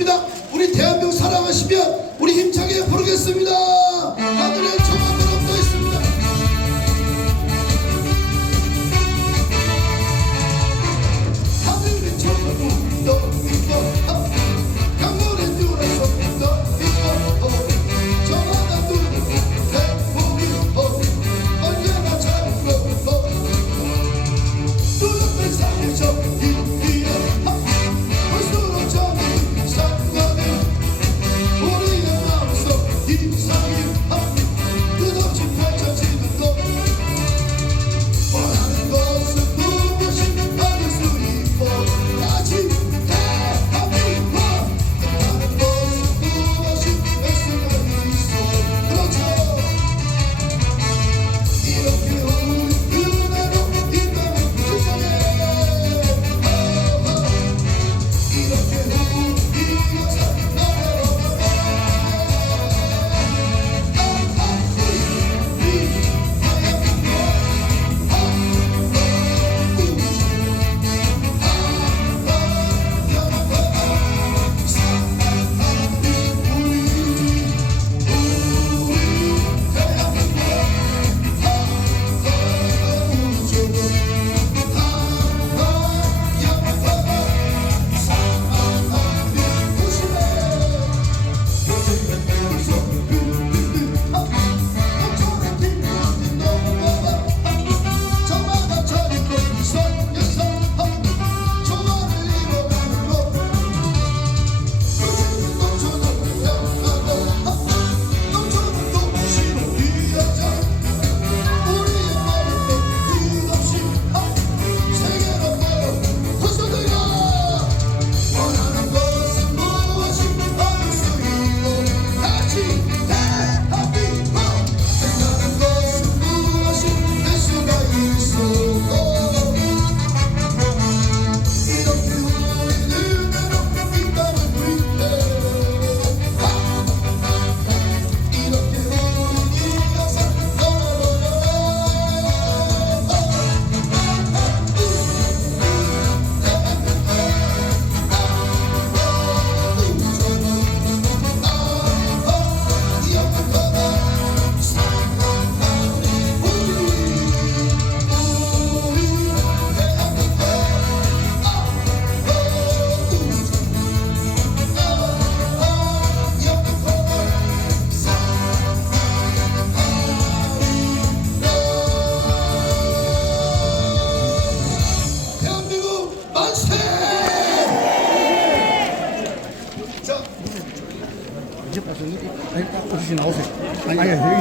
부르겠습니다. 우리 대한민국 사랑하시면 우리 힘차게 부르겠습니다. 하늘에 정한번 엎어 있습니다. 하늘에 정한번 엎어 있고 강물에 누워서 엎어 있고 저마다 눈을 내보이고 언제나 잡고 뚜렷한 삶에서 이어 볼수록 점이 상관해 우리의 마음속 이상이 끝없이 펼쳐지는 것 원하는 것은 무엇이 받을 수 있고 같이 대한민국 원하는 것은 무엇이 될 수가 있어 그렇죠 이렇게 우리 그대로 이 땅을 부정해 이렇게 우리가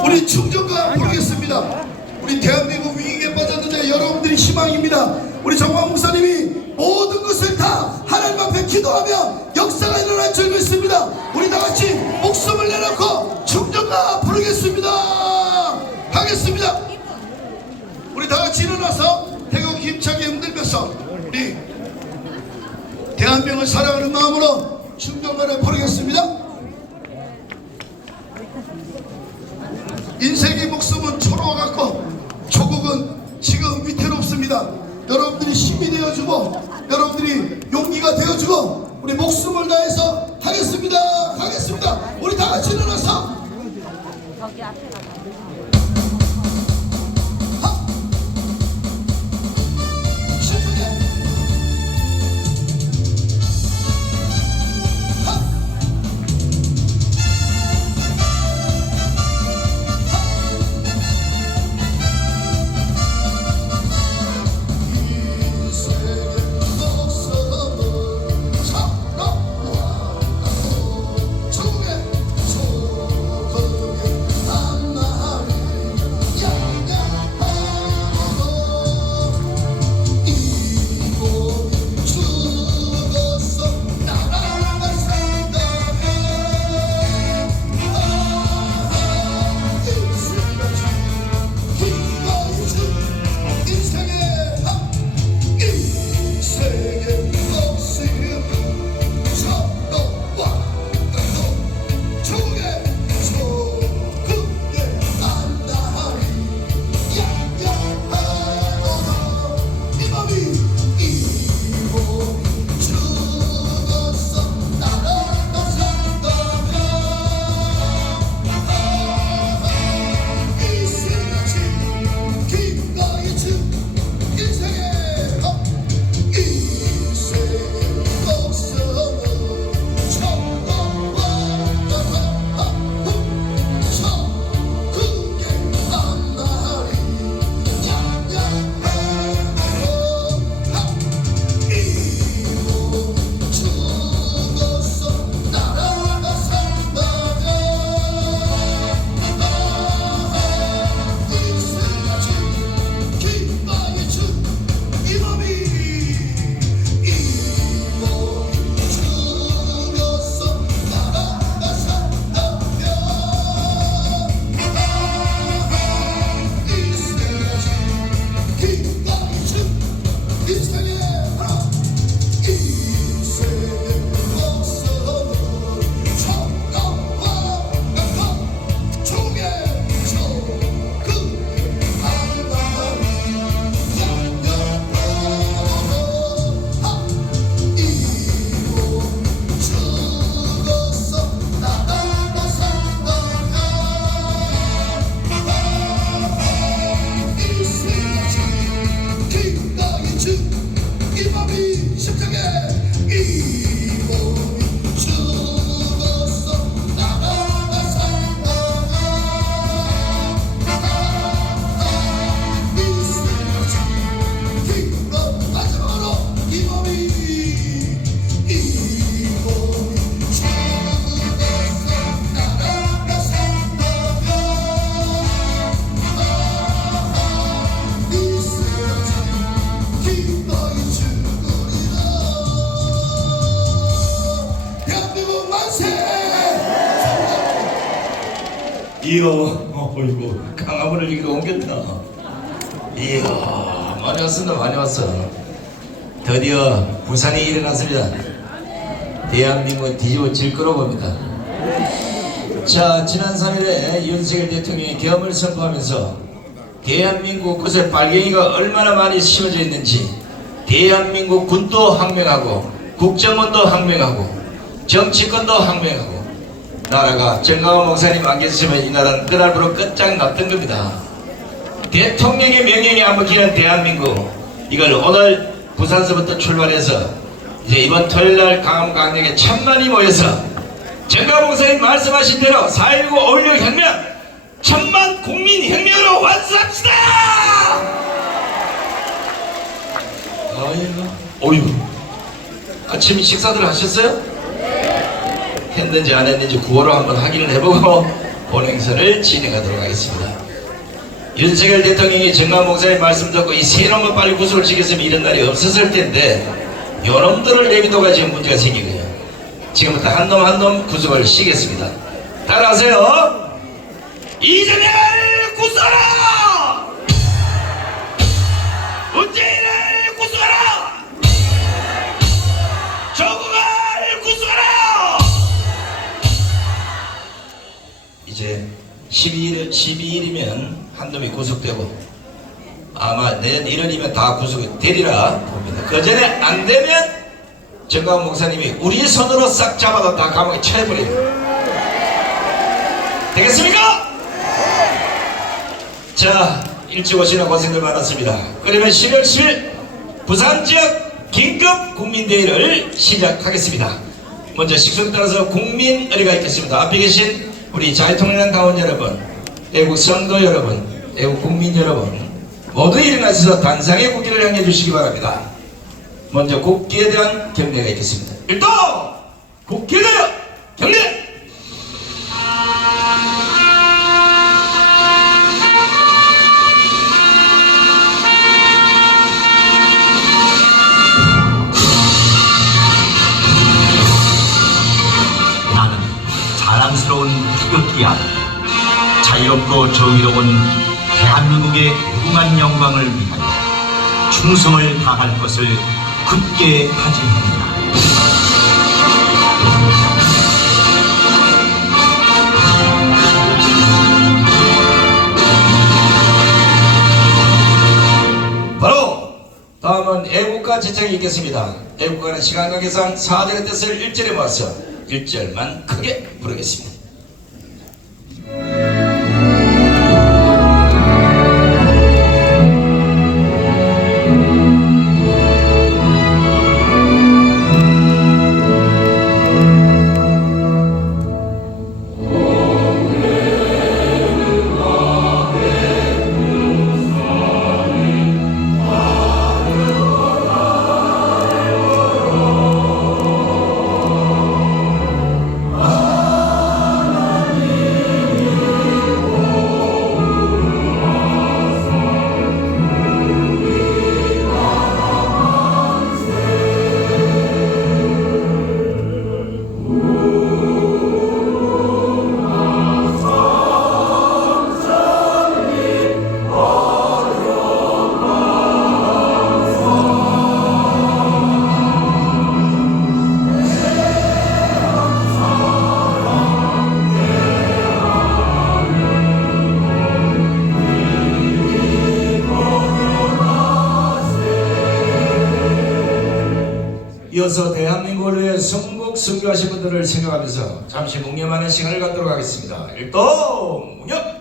우리 충정과 부르겠습니다. 우리 대한민국 위기에 빠졌는데 여러분들이 희망입니다. 우리 정광 목사님이 모든 것을 다 하나님 앞에 기도하며 역사가 일어날 줄 믿습니다. 우리 다같이 목숨을 내놓고 충정과 부르겠습니다. 하겠습니다. 우리 다같이 일어나서 태극 힘차게 흔들면서 우리 대한민국을 사랑하는 마음으로 충정가를 부르겠습니다. 인생의 목숨은 초로와 같고 조국은 지금 위태롭습니다. 여러분들이 힘이 되어주고 여러분들이 용기가 되어주고 우리 목숨을 다해서 하겠습니다. 하겠습니다. 우리 다같이 일어나서 거기 앞에 가자. 조국의 이야, 어이구, 강화문을 이기고 옮겼다. 이야, 많이 왔습니다. 많이 왔어. 드디어 부산이 일어났습니다. 대한민국은 뒤집어질 거로 봅니다. 자, 지난 3일에 윤석열 대통령이 계엄을 선포하면서 대한민국 곳에 빨갱이가 얼마나 많이 심어져 있는지, 대한민국 군도 항명하고 국정원도 항명하고 정치권도 항명하고, 나라가 정강원 목사님 안 계시면 이 나라는 그날부로 끝장났던 겁니다. 대통령의 명령이 안 먹히는 대한민국, 이걸 오늘 부산서부터 출발해서 이제 이번 토요일날 강화문 강역에 천만이 모여서 정강원 목사님 말씀하신 대로 4.19 어울려혁명 천만 국민혁명으로 완수합시다! 어이구, 아침 식사들 하셨어요? 했는지 안 했는지 9월로 한번 확인을 해보고 본행사를 진행하도록 하겠습니다. 윤석열 대통령이 정강 목사의 말씀 듣고 이 세 놈만 빨리 구속을 시켰으면 이런 날이 없었을 텐데, 요놈들을 내비둬가 지금 문제가 생긴 거예요. 지금부터 한 놈 한 놈 구속을 시키겠습니다. 따라하세요. 이재명을 구속하라! 문재인을 구속하라! 조국을 구속하라! 이제 12일이면 한 놈이 구속되고 아마 내년 1월이면 다 구속이 되리라 봅니다. 그 전에 안 되면 정강원 목사님이 우리 손으로 싹 잡아다 다 감옥에 쳐버립니다. 되겠습니까? 자, 일찍 오시는 고생들 많았습니다. 그러면 12월 10일 부산 지역 긴급 국민대회를 시작하겠습니다. 먼저 식소에 따라서 국민 의례가 있겠습니다. 앞에 계신 우리 자유통일당 당원 여러분, 애국 성도 여러분, 애국 국민 여러분, 모두 일어나셔서 단상의 국기를 향해 주시기 바랍니다. 먼저 국기에 대한 경례가 있겠습니다. 일도 국기에 대한 경례! 나는 자랑스러운 태극기 아래 자유롭고 정의로운 대한민국의 무궁한 영광을 위하여 충성을 다할 것을 굳게 다짐합니다. 바로 다음은 애국가 제창이 있겠습니다. 애국가는 시간 관계상 4절의 뜻을 1절에 모아서 1절만 크게 부르겠습니다. 이어서 대한민국을 위해 성국 순교하신 분들을 생각하면서 잠시 묵념하는 시간을 갖도록 하겠습니다. 일동 묵념!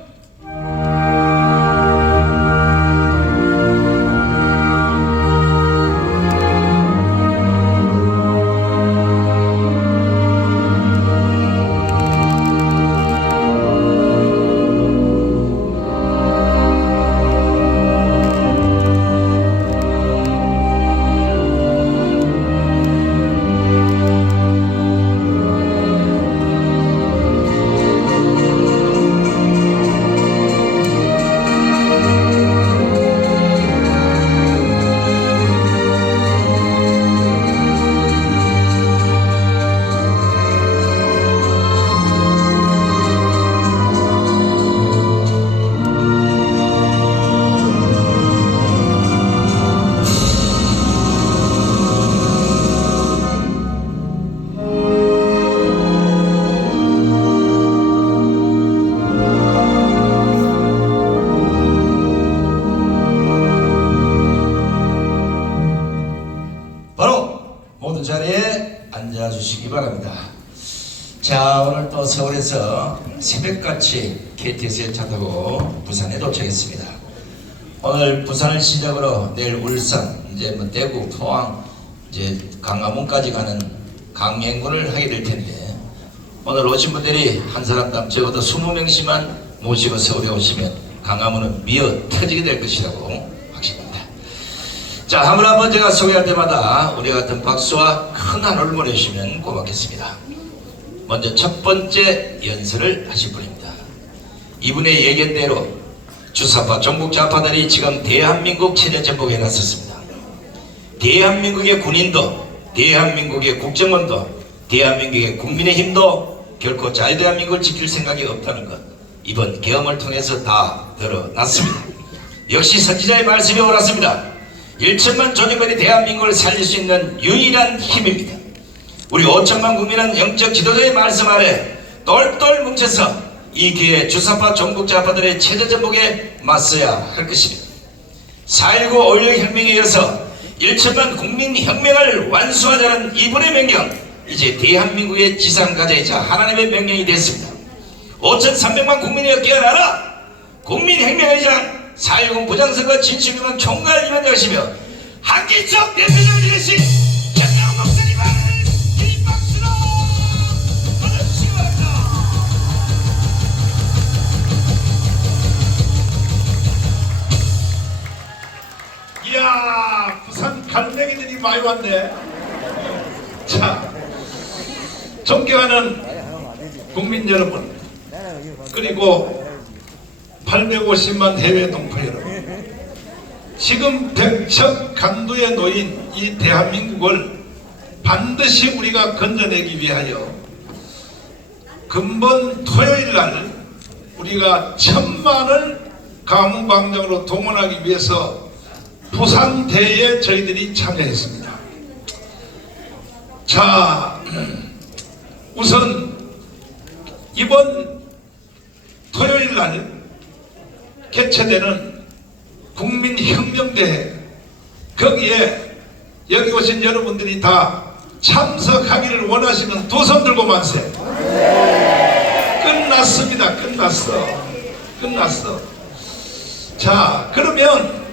바로 모든 자리에 앉아주시기 바랍니다. 자, 오늘 또 서울에서 새벽같이 KTX에 차 타고 부산에 도착했습니다. 오늘 부산을 시작으로 내일 울산, 이제 뭐 대구, 포항, 이제 강화문까지 가는 강행군을 하게 될 텐데, 오늘 오신 분들이 한 사람당 적어도 20명씩만 모시고 서울에 오시면 강화문은 미어 터지게 될 것이라고 확신합니다. 자, 한번 제가 소개할 때마다 우리 같은 박수와 큰 한호를 보내주시면 고맙겠습니다. 먼저 첫 번째 연설을 하실 분입니다. 이분의 예견대로 주사파 전국 좌파들이 지금 대한민국 체제 전복에 나섰습니다. 대한민국의 군인도, 대한민국의 국정원도, 대한민국의 국민의힘도 결코 자유대한민국을 지킬 생각이 없다는 것, 이번 계엄을 통해서 다 드러났습니다. 역시 선지자의 말씀이 옳았습니다. 1천만 조직원이 대한민국을 살릴 수 있는 유일한 힘입니다. 우리 5천만 국민은 영적 지도자의 말씀 아래 똘똘 뭉쳐서 이 기회에 주사파 종북 좌파들의 체제 전복에 맞서야 할 것입니다. 4.19 5.16 혁명에 이어서 1천만 국민혁명을 완수하자는 이분의 명령, 이제 대한민국의 지상가자이자 하나님의 명령이 됐습니다. 5,300만 국민이 깨어나라! 국민혁명의장 4.10 부장선거 진실규명 총괄위원장이시며 한기적 대표장이 되신 김영남 목사님을 긴 박수로 받아주시기 바랍니다. 이야, 부산 갈매기들이 많이 왔네. 자, 존경하는 국민 여러분, 그리고 850만 해외 동포 여러분, 지금 백척 간두에 놓인 이 대한민국을 반드시 우리가 건져내기 위하여 금번 토요일날 우리가 1000만을 가문광장으로 동원하기 위해서 부산대회에 저희들이 참여했습니다. 자, 우선 이번 토요일날 개최되는 국민혁명대회, 거기에 여기 오신 여러분들이 다 참석하기를 원하시는 두 손 들고 만세. 끝났습니다. 끝났어. 자, 그러면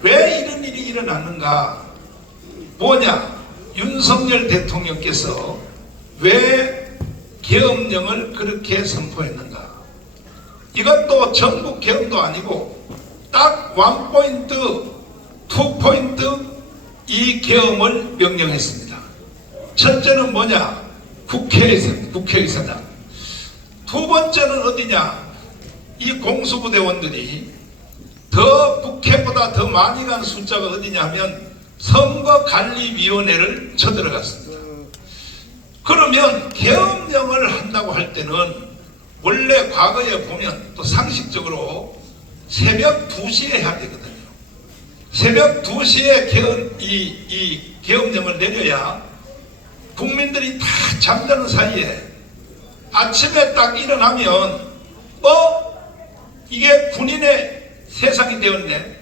왜 이런 일이 일어났는가? 뭐냐? 윤석열 대통령께서 왜 계엄령을 그렇게 선포했는가? 이것도 전국 계엄도 아니고 딱 원포인트, 투포인트 이 계엄을 명령했습니다. 첫째는 뭐냐? 국회의사당. 두 번째는 어디냐? 이 공수부대원들이 국회보다 더 많이 간 숫자가 어디냐 하면 선거관리위원회를 쳐들어갔습니다. 그러면 계엄령을 한다고 할 때는 원래 과거에 보면 또 상식적으로 새벽 2시에 해야 되거든요. 새벽 2시에 이 계엄령을 내려야 국민들이 다 잠자는 사이에 아침에 딱 일어나면 이게 군인의 세상이 되었네.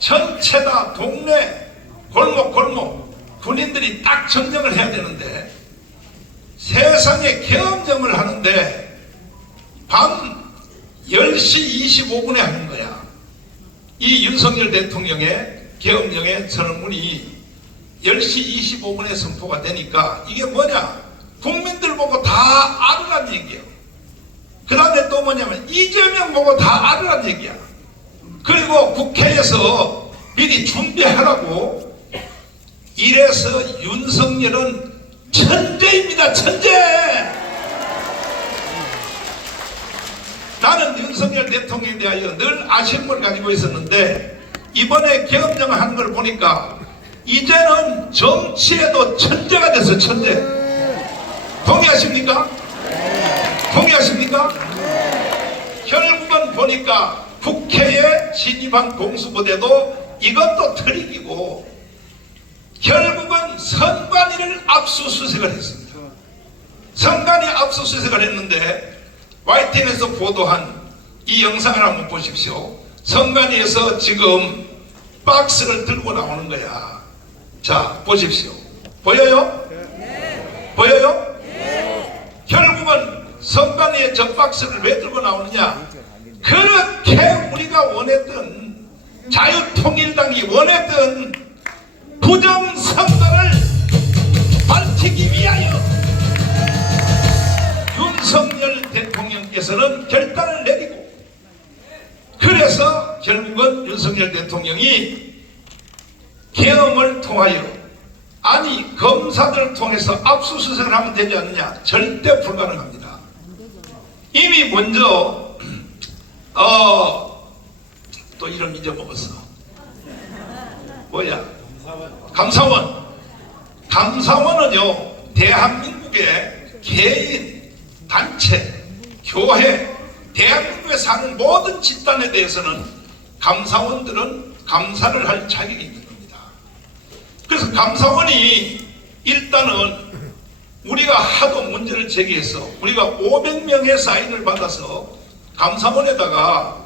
전체 다 동네 골목 군인들이 딱 점령을 해야 되는데 세상에 계엄령을 하는데 밤 10시 25분에 하는 거야. 이 윤석열 대통령의 계엄령의 선언문이 10시 25분에 선포가 되니까 이게 뭐냐? 국민들 보고 다 알으란 얘기예요. 그 다음에 또 뭐냐면 이재명 보고 다 알으란 얘기야. 그리고 국회에서 미리 준비하라고. 이래서 윤석열은 천재입니다. 천재. 나는 윤석열 대통령에 대하여 늘 아쉬움을 가지고 있었는데 이번에 계엄령을 하는 걸 보니까 이제는 정치에도 천재가 됐어. 천재. 동의하십니까? 동의하십니까? 결국은 보니까 국회에 진입한 공수부대도 이것도 트릭이고 결국은 선관위를 압수수색을 했습니다. 선관위 압수수색을 했는데 YTN에서 보도한 이 영상을 한번 보십시오. 선관위에서 지금 박스를 들고 나오는 거야. 자, 보십시오. 보여요? 보여요? 결국은 선관위의 저 박스를 왜 들고 나오느냐? 그렇게 우리가 원했던, 자유통일당이 원했던 부정선거를 밝히기 위하여 윤석열 대통령께서는 결단을 내리고, 그래서 결국은 윤석열 대통령이 계엄을 통하여, 아니 검사들을 통해서 압수수색을 하면 되지 않느냐? 절대 불가능합니다. 이미 먼저 또 이름 잊어먹었어. 뭐야? 감사원은요, 대한민국의 개인, 단체, 교회, 대한민국에 사는 모든 집단에 대해서는 감사원들은 감사를 할 자격이 있는 겁니다. 그래서 감사원이 일단은 우리가 하도 문제를 제기해서 우리가 500명의 사인을 받아서 감사원에다가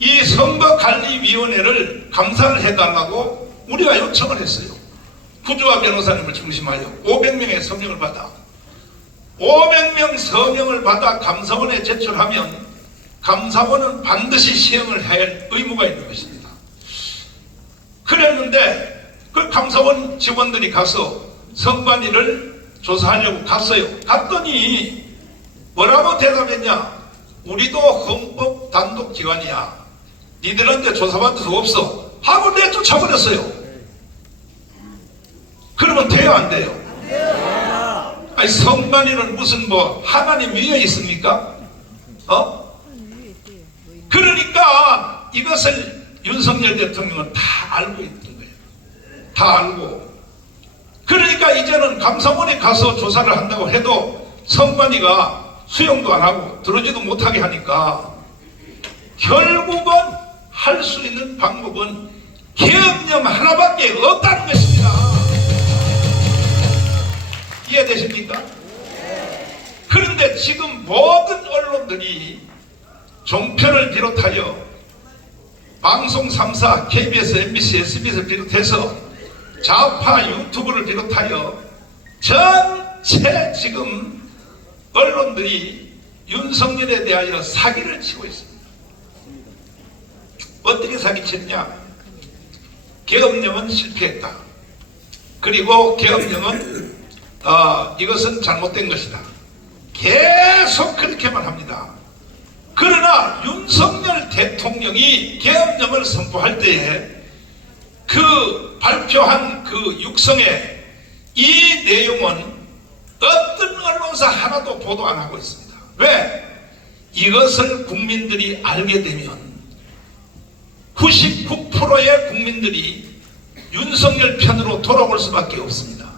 이 선거관리위원회를 감사를 해달라고 우리가 요청을 했어요. 구주화 변호사님을 중심하여 500명의 서명을 받아, 500명 서명을 받아 감사원에 제출하면 감사원은 반드시 시행을 해야 할 의무가 있는 것입니다. 그랬는데 그 감사원 직원들이 가서 선관위를 조사하려고 갔어요. 갔더니 뭐라고 대답했냐? 우리도 헌법 단독 기관이야, 니들한테 조사받을 수 없어 하고 내쫓아버렸어요. 그러면 돼요, 안 돼요? 아니, 선관위는 무슨 뭐 하나님 위에 있습니까? 그러니까 이것을 윤석열 대통령은 다 알고 있는 거예요. 다 알고. 그러니까 이제는 감사원에 가서 조사를 한다고 해도 선관위가 수용도 안 하고 들어오지도 못하게 하니까 결국은 할 수 있는 방법은 계엄령 하나밖에 없다는 것입니다. 이해되십니까? 그런데 지금 모든 언론들이 종편을 비롯하여 방송 3사, KBS, MBC, SBS를 비롯해서 좌파 유튜브를 비롯하여 전체 지금 언론들이 윤석열에 대하여 사기를 치고 있습니다. 어떻게 사기쳤냐? 계엄령은 실패했다. 그리고 계엄령은 이것은 잘못된 것이다. 계속 그렇게만 합니다. 그러나 윤석열 대통령이 계엄령을 선포할 때에 그 발표한 그 육성의 이 내용은 어떤 언론사 하나도 보도 안 하고 있습니다. 왜? 이것을 국민들이 알게 되면 99%의 국민들이 윤석열 편으로 돌아올 수밖에 없습니다.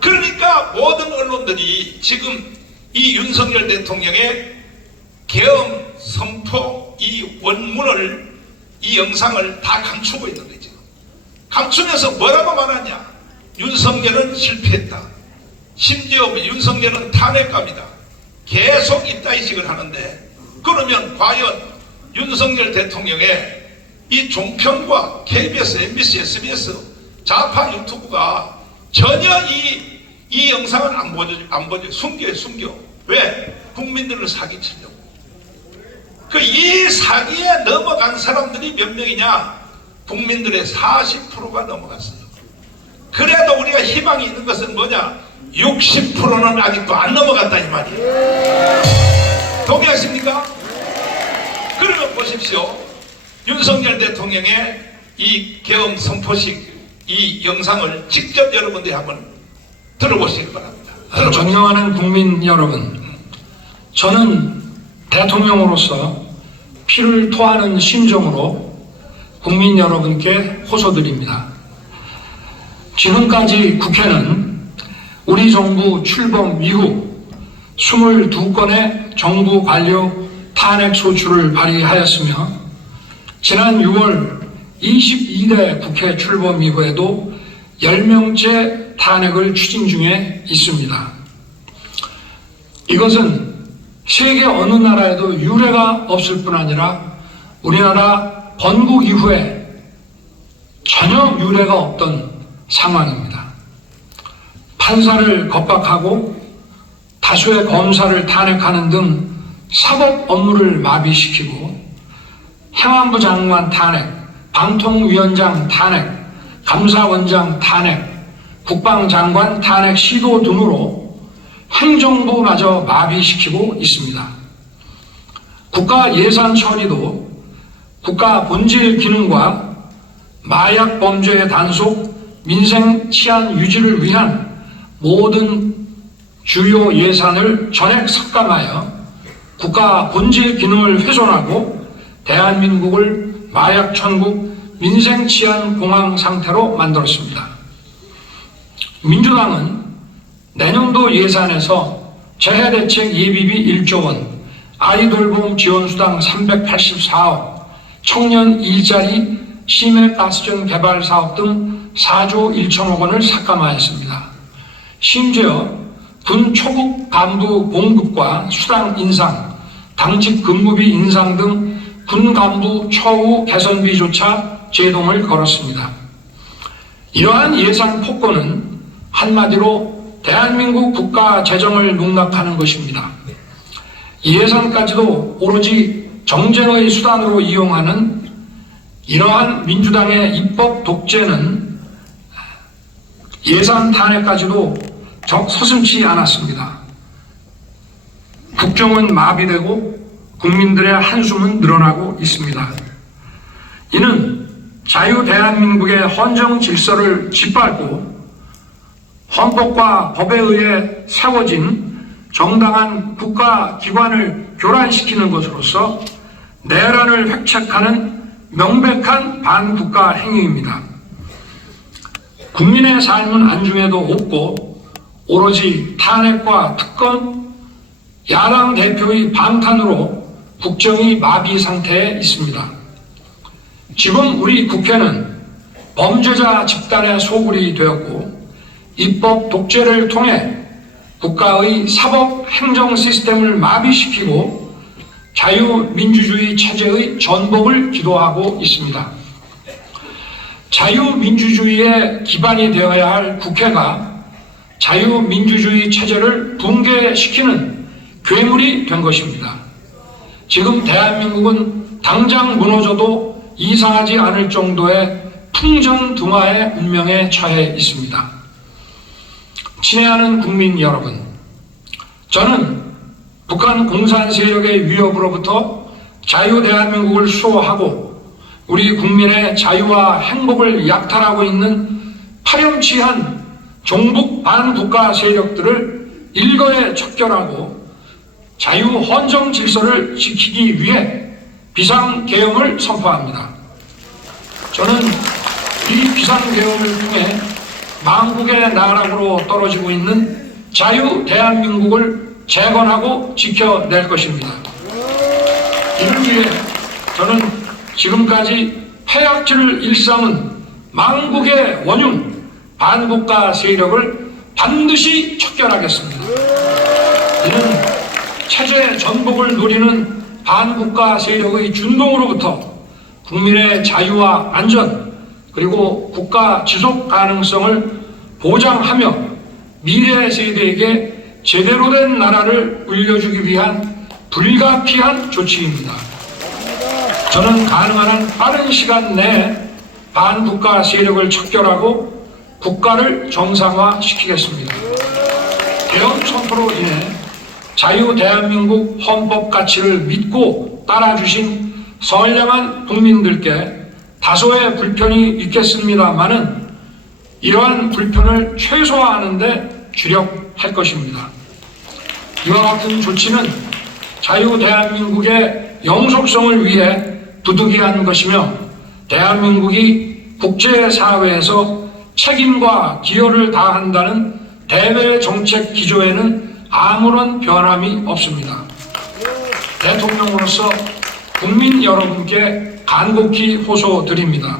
그러니까 모든 언론들이 지금 이 윤석열 대통령의 계엄 선포 이 원문을, 이 영상을 다 감추고 있는 거죠. 감추면서 뭐라고 말하냐? 윤석열은 실패했다. 심지어 윤석열은 탄핵감이다. 계속 이따위식을 하는데, 그러면 과연 윤석열 대통령의 이 종편과 KBS, MBC, SBS, 좌파 유튜브가 전혀 이 영상을 안 보죠. 숨겨. 왜? 국민들을 사기치려고. 이 사기에 넘어간 사람들이 몇 명이냐? 국민들의 40%가 넘어갔어요. 그래도 우리가 희망이 있는 것은 뭐냐? 60%는 아직도 안 넘어갔다 이 말이에요. 동의하십니까? 그러면 보십시오. 윤석열 대통령의 이 계엄 선포식 이 영상을 직접 여러분들이 한번 들어보시기 바랍니다. 존경하는 국민 여러분, 저는 대통령으로서 피를 토하는 심정으로 국민 여러분께 호소드립니다. 지금까지 국회는 우리 정부 출범 이후 22건의 정부 관료 탄핵 소추를 발의하였으며, 지난 6월 22대 국회 출범 이후에도 10명째 탄핵을 추진 중에 있습니다. 이것은 세계 어느 나라에도 유례가 없을 뿐 아니라 우리나라 건국 이후에 전혀 유례가 없던 상황입니다. 판사를 겁박하고 다수의 검사를 탄핵하는 등 사법 업무를 마비시키고 행안부 장관 탄핵, 방통위원장 탄핵, 감사원장 탄핵, 국방장관 탄핵 시도 등으로 행정부마저 마비시키고 있습니다. 국가 예산 처리도 국가 본질 기능과 마약 범죄의 단속, 민생 치안 유지를 위한 모든 주요 예산을 전액 삭감하여 국가 본질 기능을 훼손하고 대한민국을 마약 천국, 민생 치안 공황 상태로 만들었습니다. 민주당은 내년도 예산에서 재해대책 예비비 1조 원, 아이돌봄 지원수당 384억, 청년 일자리 심해가스전 개발 사업 등 4조 1천억 원을 삭감하였습니다. 심지어 군 초급 간부 봉급과 수당 인상, 당직 근무비 인상 등 군 간부 처우 개선비조차 제동을 걸었습니다. 이러한 예산 폭거는 한마디로 대한민국 국가 재정을 농락하는 것입니다. 예산까지도 오로지 정쟁의 수단으로 이용하는 이러한 민주당의 입법 독재는 예산 탄핵까지도 서슴지 않았습니다. 국정은 마비되고 국민들의 한숨은 늘어나고 있습니다. 이는 자유 대한민국의 헌정 질서를 짓밟고 헌법과 법에 의해 세워진 정당한 국가기관을 교란시키는 것으로서 내란을 획책하는 명백한 반국가 행위입니다. 국민의 삶은 안중에도 없고 오로지 탄핵과 특검, 야당 대표의 방탄으로 국정이 마비 상태에 있습니다. 지금 우리 국회는 범죄자 집단의 소굴이 되었고 입법 독재를 통해 국가의 사법 행정 시스템을 마비시키고 자유민주주의 체제의 전복을 기도하고 있습니다. 자유민주주의의 기반이 되어야 할 국회가 자유민주주의 체제를 붕괴시키는 괴물이 된 것입니다. 지금 대한민국은 당장 무너져도 이상하지 않을 정도의 풍전등화의 운명에 처해 있습니다. 친애하는 국민 여러분, 저는 북한 공산 세력의 위협으로부터 자유 대한민국을 수호하고 우리 국민의 자유와 행복을 약탈하고 있는 파렴치한 종북 반국가 세력들을 일거에 척결하고 자유 헌정 질서를 지키기 위해 비상계엄을 선포합니다. 저는 이 비상계엄을 통해 망국의 나락으로 떨어지고 있는 자유 대한민국을 재건하고 지켜낼 것입니다. 이를 위해 저는 지금까지 폐악질을 일삼은 망국의 원흉 반국가 세력을 반드시 척결하겠습니다. 이는 체제 전복을 노리는 반국가 세력의 준동으로부터 국민의 자유와 안전 그리고 국가 지속 가능성을 보장하며 미래 세대에게 제대로 된 나라를 물려주기 위한 불가피한 조치입니다. 저는 가능한 한 빠른 시간 내에 반국가 세력을 척결하고 국가를 정상화시키겠습니다. 개헌 선포로 인해 자유 대한민국 헌법 가치를 믿고 따라주신 선량한 국민들께 다소의 불편이 있겠습니다마는 이러한 불편을 최소화하는 데 주력할 것입니다. 이와 같은 조치는 자유 대한민국의 영속성을 위해 부득이한 것이며 대한민국이 국제사회에서 책임과 기여를 다한다는 대외 정책 기조에는 아무런 변함이 없습니다. 대통령으로서 국민 여러분께 간곡히 호소드립니다.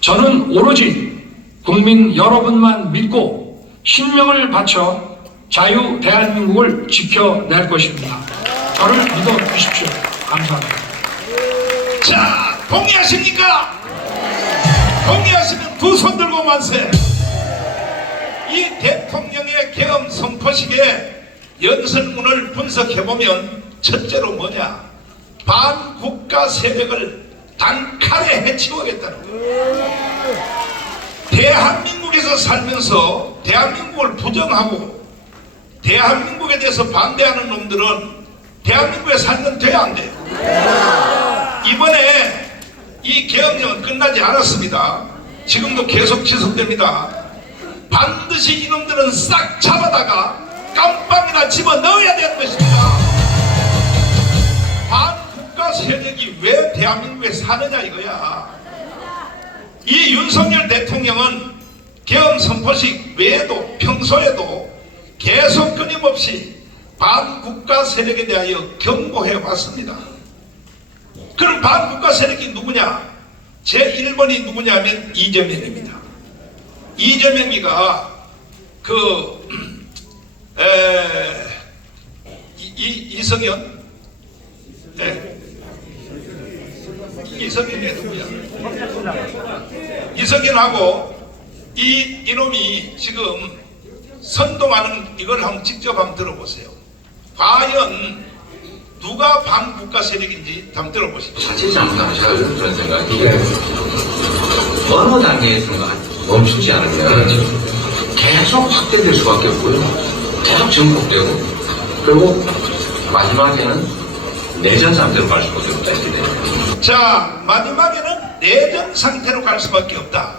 저는 오로지 국민 여러분만 믿고 신명을 바쳐 자유 대한민국을 지켜낼 것입니다. 저를 믿어주십시오. 감사합니다. 자, 동의하십니까? 동의하시면 두 손 들고 만세. 이 대통령의 계엄 선포식의 연설문을 분석해보면 첫째로 뭐냐, 반국가 세력을 단칼에 해치우겠다는 거예요. 대한민국에서 살면서 대한민국을 부정하고 대한민국에 대해서 반대하는 놈들은 대한민국에 살면 돼야 안 돼요? 이번에 이 계엄령은 끝나지 않았습니다. 지금도 계속 지속됩니다. 반드시 이놈들은 싹 잡아다가 깜빵이나 집어넣어야 되는 것입니다. 반국가 세력이 왜 대한민국에 사느냐 이거야. 이 윤석열 대통령은 계엄 선포식 외에도 평소에도 계속 끊임없이 반국가 세력에 대하여 경고해 왔습니다. 그럼 반국가 세력이 누구냐? 제1번이 누구냐 하면 이재명입니다. 이재명이가 이성현? 네. 이성현이 누구야? 이성현하고 이놈이 지금 선동하는 이걸 한번 직접 한번 들어보세요. 과연 누가 반국가 세력인지 한번 들어보십시오. 자칫 잘못하면 그런 생각이 이게 어느 단계에서가 멈추지 않으면 계속 확대될 수밖에 없고요. 계속 증폭되고 그리고 마지막에는 내전 상태로 갈 수밖에 없다 이렇게 돼요. 자, 마지막에는 내전 상태로 갈 수밖에 없다.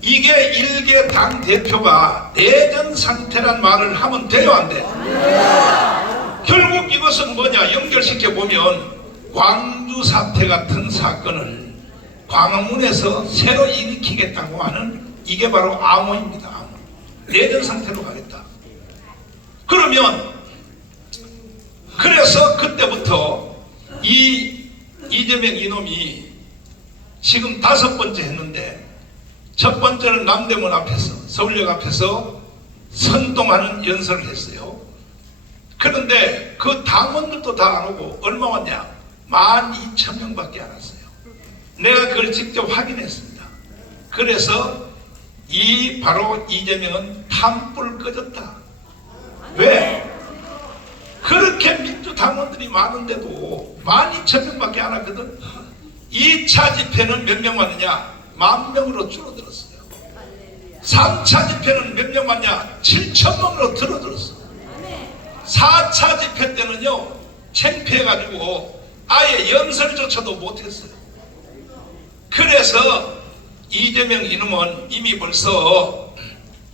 이게 일개 당 대표가 내전 상태란 말을 하면 돼요, 안 돼? 결국 이것은 뭐냐 연결시켜 보면 광주 사태 같은 사건을 광화문에서 새로 일으키겠다고 하는 이게 바로 암호입니다. 암호. 내전 상태로 가겠다. 그러면 그래서 그때부터 이재명 이놈이 지금 5번째 했는데 첫 번째는 남대문 앞에서 서울역 앞에서 선동하는 연설을 했어요. 그런데 그 당원들도 다 안 오고 얼마 왔냐? 12,000명밖에 안 왔어요. 내가 그걸 직접 확인했습니다. 그래서 바로 이재명은 탐불 꺼졌다. 왜? 그렇게 민주당원들이 많은데도 12,000명밖에 안 왔거든. 2차 집회는 몇 명 왔느냐? 10,000명으로 줄어들었어요. 3차 집회는 몇 명 왔냐? 7,000명으로 줄어들었어요. 4차 집회 때는요 창피해가지고 아예 연설조차도 못했어요. 그래서 이재명 이놈은 이미 벌써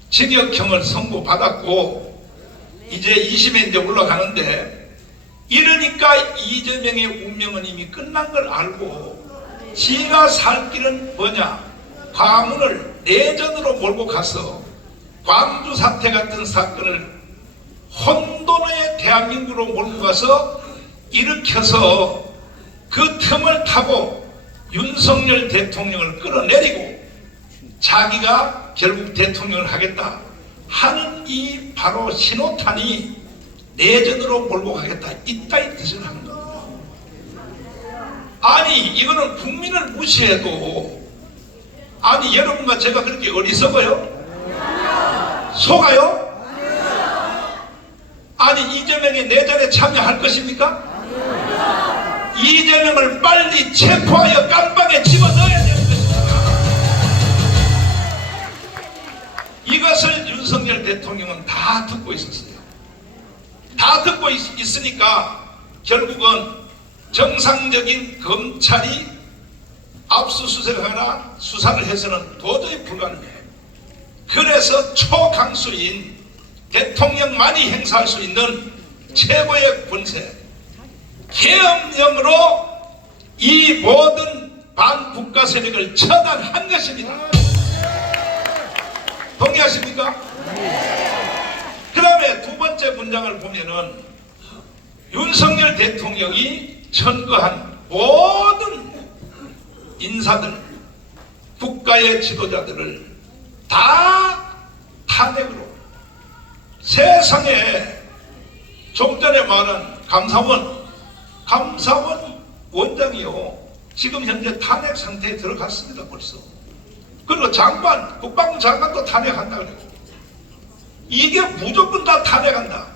징역형을 선고받았고 이제 2심에 이제 올라가는데, 이러니까 이재명의 운명은 이미 끝난 걸 알고 지가 살 길은 뭐냐, 광화문을 내전으로 몰고 가서 광주 사태 같은 사건을 혼돈의 대한민국으로 몰고 가서 일으켜서 그 틈을 타고 윤석열 대통령을 끌어내리고 자기가 결국 대통령을 하겠다 하는 이 바로 신호탄이 내전으로 몰고 가겠다 이따 이 뜻을 하는 겁니다. 아니 이거는 국민을 무시해도, 아니 여러분과 제가 그렇게 어리석어요? 속아요? 아니 이재명이 내전에 참여할 것입니까? 이재명을 빨리 체포하여 깜방에 집어넣어야 되는 것입니다. 이것을 윤석열 대통령은 다 듣고 있었어요. 다 듣고 있으니까 결국은 정상적인 검찰이 압수수색하거나 수사를 해서는 도저히 불가능해요. 그래서 초강수인 대통령만이 행사할 수 있는 최고의 권세, 계엄령으로 이 모든 반국가 세력을 처단한 것입니다. 동의하십니까? 그 다음에 두 번째 문장을 보면은 윤석열 대통령이 천거한 모든 인사들, 국가의 지도자들을 다 탄핵으로, 세상에 좀 전에 말한 감사원 원장이요 지금 현재 탄핵 상태에 들어갔습니다. 벌써 그리고 장관, 국방부 장관도 탄핵한다 그러고 이게 무조건 다 탄핵한다.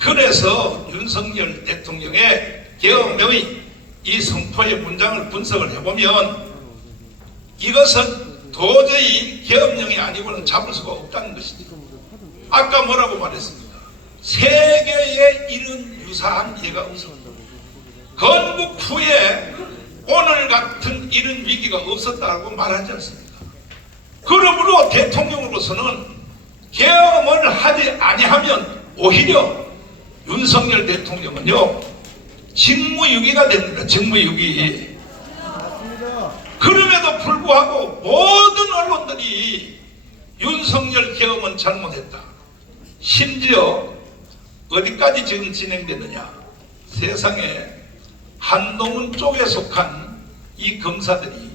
그래서 윤석열 대통령의 계엄령의 이 선포의 문장을 분석을 해보면 이것은 도저히 계엄령이 아니고는 잡을 수가 없다는 것이죠. 아까 뭐라고 말했습니까? 세계에 이런 유사한 예가 없었다. 건국 후에 오늘 같은 이런 위기가 없었다고 말하지 않습니까? 그러므로 대통령으로서는 계엄을 하지 아니하면 오히려 윤석열 대통령은요 직무유기가 됩니다. 직무유기. 그럼에도 불구하고 모든 언론들이 윤석열 계엄은 잘못했다. 심지어 어디까지 지금 진행되느냐. 세상에 한동훈 쪽에 속한 이 검사들이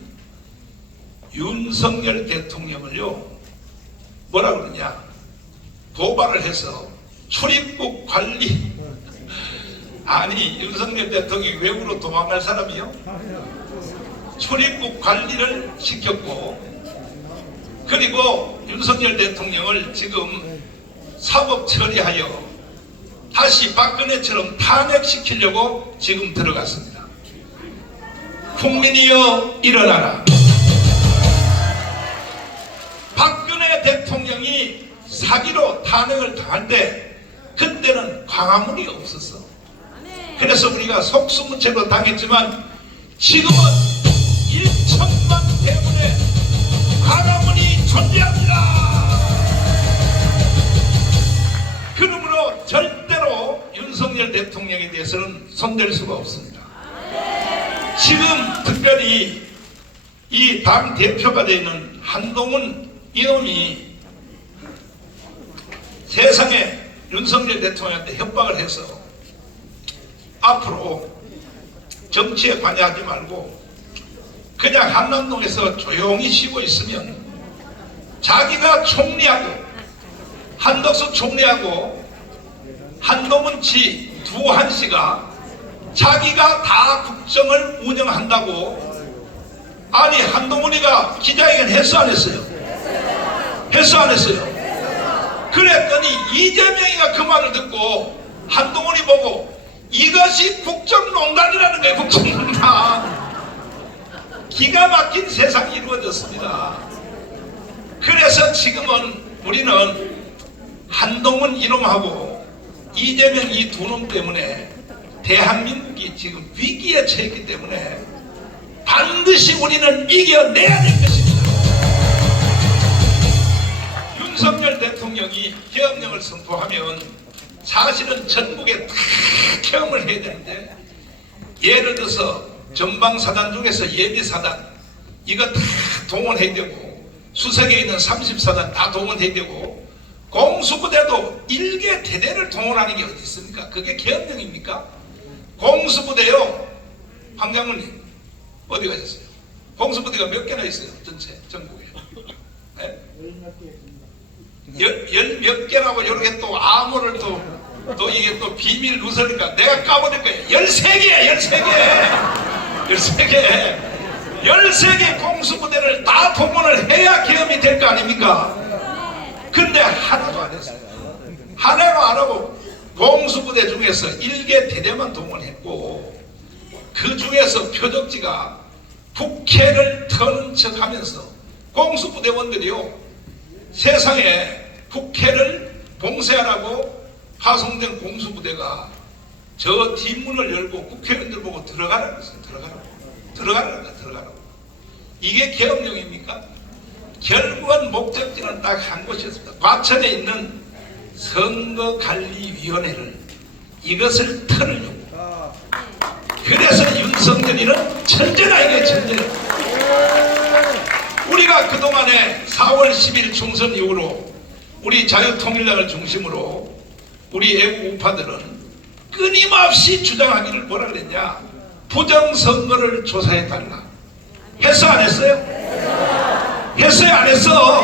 윤석열 대통령을요 뭐라 그러냐 고발을 해서 출입국 관리 아니 윤석열 대통령이 외국으로 도망갈 사람이요? 출입국 관리를 시켰고 그리고 윤석열 대통령을 지금 사법 처리하여 다시 박근혜처럼 탄핵시키려고 지금 들어갔습니다. 국민이여 일어나라. 박근혜 대통령이 사기로 탄핵을 당할 때 그때는 광화문이 없었어. 그래서 우리가 속수무책으로 당했지만 지금은 1천만 때문에 광화문이 존재합니다. 그러므로 절대로 윤석열 대통령에 대해서는 손댈 수가 없습니다. 지금 특별히 이 당 대표가 되어 있는 한동훈 이놈이 세상에 윤석열 대통령한테 협박을 해서 앞으로 정치에 관여하지 말고 그냥 한남동에서 조용히 쉬고 있으면 자기가 총리하고 한덕수 총리하고 한동훈 씨 두한 씨가 자기가 다 국정을 운영한다고. 아니 한동훈이가 기자회견 했어 안 했어요? 했어 안 했어요? 그랬더니 이재명이가 그 말을 듣고 한동훈이 보고 이것이 국정농단이라는 거예요. 국정농단. 기가 막힌 세상이 이루어졌습니다. 그래서 지금은 우리는 한동훈 이놈하고 이재명 이 두 놈 때문에 대한민국이 지금 위기에 처했기 때문에 반드시 우리는 이겨내야 될 것입니다. 윤석열 대통령이 계엄령을 선포하면 사실은 전국에 다 계엄을 해야 되는데 예를 들어서 전방사단 중에서 예비사단 이거 다 동원해야 되고 수색에 있는 30사단 다 동원해야 되고 공수부대도 일개 대대를 동원하는 게 어디 있습니까? 그게 계엄령입니까? 공수부대요. 황 장군님 어디 가셨어요? 공수부대가 몇 개나 있어요? 전체 전국에 네? 열 몇 개라고 이렇게 또 암호를 또 이게 또 비밀 누설이니까 내가 까버릴 거예요. 13개 13개 공수부대를 다 동원을 해야 계엄이 될 거 아닙니까? 근데 하나도 안 했어요. 하나도 안 하고 공수부대 중에서 1개 대대만 동원했고 그 중에서 표적지가 국회를 터는 척 하면서 공수부대원들이요 세상에 국회를 봉쇄하라고 파송된 공수부대가 저 뒷문을 열고 국회의원들 보고 들어가라고 했어요. 들어가라고. 이게 계엄령입니까? 결국은 목적지는 딱 한 곳이었습니다. 과천에 있는 선거관리위원회를 이것을 털으려고. 그래서 윤석열이는 천재다 이게 천재. 우리가 그동안에 4월 10일 총선 이후로 우리 자유통일당을 중심으로 우리 애국 우파들은 끊임없이 주장하기를 뭐라 그랬냐. 부정선거를 조사해달라. 했어 안 했어요? 했어요 안 했어?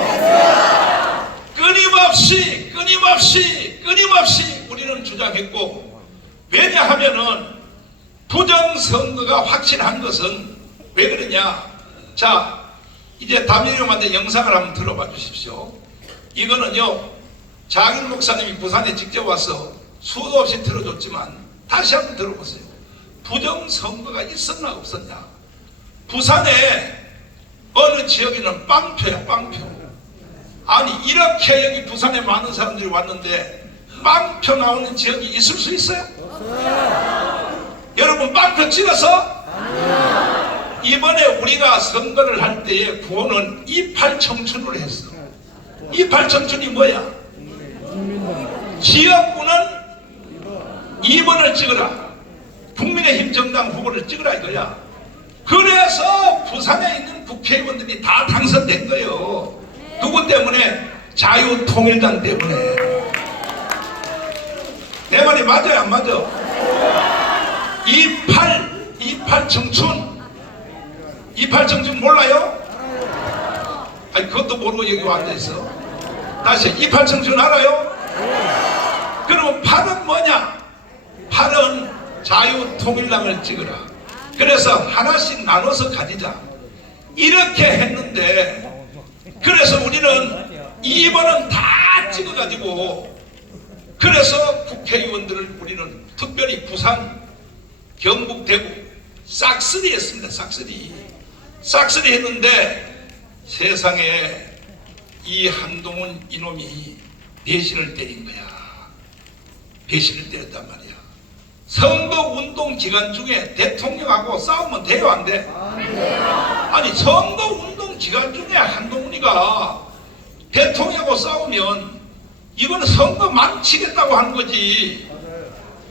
끊임없이 우리는 주장했고 왜냐하면은 부정선거가 확실한 것은 왜 그러냐. 자 이제 담임이 만든 영상을 한번 들어봐 주십시오. 이거는요, 장인 목사님이 부산에 직접 와서 수도 없이 들어줬지만 다시 한번 들어보세요. 부정선거가 있었나 없었냐. 부산에 어느 지역에는 빵표야, 빵표. 아니, 이렇게 여기 부산에 많은 사람들이 왔는데 빵표 나오는 지역이 있을 수 있어요? 여러분, 빵표 찍어서? 이번에 우리가 선거를 할 때에 구호는 28 청춘으로 했어. 28 청춘이 뭐야? 지역구는 2번을 찍어라. 국민의힘 정당 후보를 찍으라 이거야. 그래서 부산에 있는 국회의원들이 다 당선된 거예요. 누구 때문에? 자유통일당 때문에. 내 말이 맞아요, 안 맞아? 28 청춘. 28 청춘 몰라요? 아니, 그것도 모르고 여기 앉아있어. 다시, 28 청춘 알아요? 그러면 8은 뭐냐? 8은 자유통일당을 찍어라. 그래서 하나씩 나눠서 가지자. 이렇게 했는데, 그래서 우리는 2번은 다 찍어가지고, 그래서 국회의원들을 우리는 특별히 부산, 경북, 대구 싹쓸이 했습니다. 싹쓸이 했는데 세상에 이 한동훈 이놈이 배신을 때린 거야. 배신을 때렸단 말이야. 선거운동 기간 중에 대통령하고 싸우면 돼요, 안 돼? 아니, 선거운동 기간 중에 한동훈이가 대통령하고 싸우면 이거는 선거 망치겠다고 하는 거지.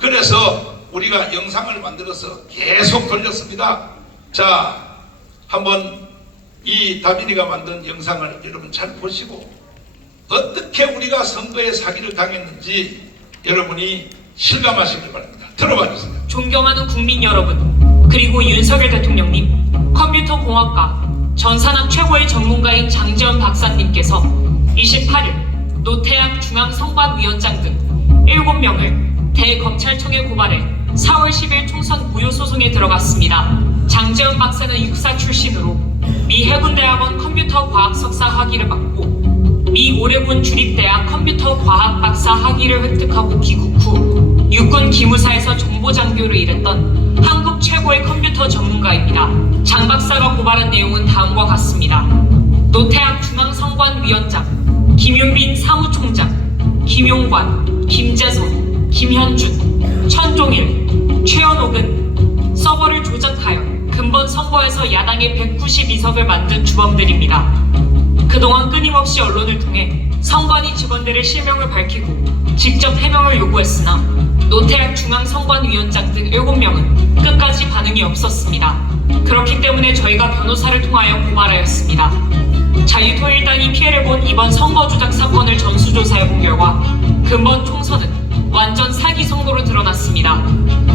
그래서 우리가 영상을 만들어서 계속 돌렸습니다. 자, 한번 이 다빈이가 만든 영상을 여러분 잘 보시고 어떻게 우리가 선거에 사기를 당했는지 여러분이 실감하시길 바랍니다. 들어봐 주세요. 존경하는 국민 여러분, 그리고 윤석열 대통령님, 컴퓨터 공학과 전산학 최고의 전문가인 장지현 박사님께서 28일 노태학 중앙선관위원장 등 7명을 대검찰청에 고발해 4월 10일 총선 무효 소송에 들어갔습니다. 장지현 박사는 육사 출신으로 미 해군대학원 컴퓨터과학 석사 학위를 받고 미 오레곤 주립대학 컴퓨터과학 박사 학위를 획득하고 귀국 후 육군 기무사에서 정보장교를 일했던 한국 최고의 컴퓨터 전문가입니다. 장 박사가 고발한 내용은 다음과 같습니다. 노태학 중앙선관위원장, 김윤빈 사무총장, 김용관, 김재선, 김현준, 천종일, 최현옥은 서버를 조작하여 근본 선거에서 야당의 192석을 만든 주범들입니다. 그동안 끊임없이 언론을 통해 선관위 직원들의 실명을 밝히고 직접 해명을 요구했으나 노태학 중앙선관위원장 등 7명은 끝까지 반응이 없었습니다. 그렇기 때문에 저희가 변호사를 통하여 고발하였습니다. 자유통일당이 피해를 본 이번 선거 조작 사건을 전수조사해본 결과 근본 총선은 완전 사기 선거로 드러났습니다.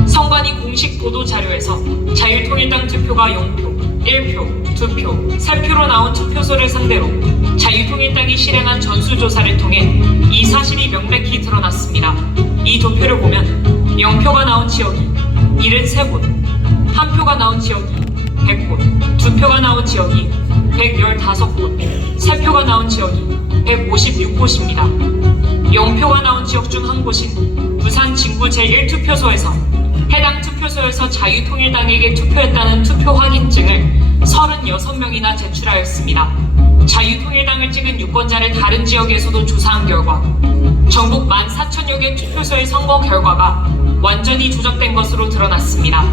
선관위 공식 보도 자료에서 자유통일당 투표가 0표, 1표, 2표, 3표로 나온 투표소를 상대로 자유통일당이 실행한 전수조사를 통해 이 사실이 명백히 드러났습니다. 이 도표를 보면 0표가 나온 지역이 73곳, 1표가 나온 지역이 100곳, 2표가 나온 지역이 115곳, 3표가 나온 지역이 156곳입니다. 0표가 나온 지역 중 한 곳인 부산 진구 제1투표소에서 해당 투표소에서 자유통일당에게 투표했다는 투표 확인증을 36명이나 제출하였습니다. 자유통일당을 찍은 유권자를 다른 지역에서도 조사한 결과 전국 14,000여 개 투표소의 선거 결과가 완전히 조작된 것으로 드러났습니다.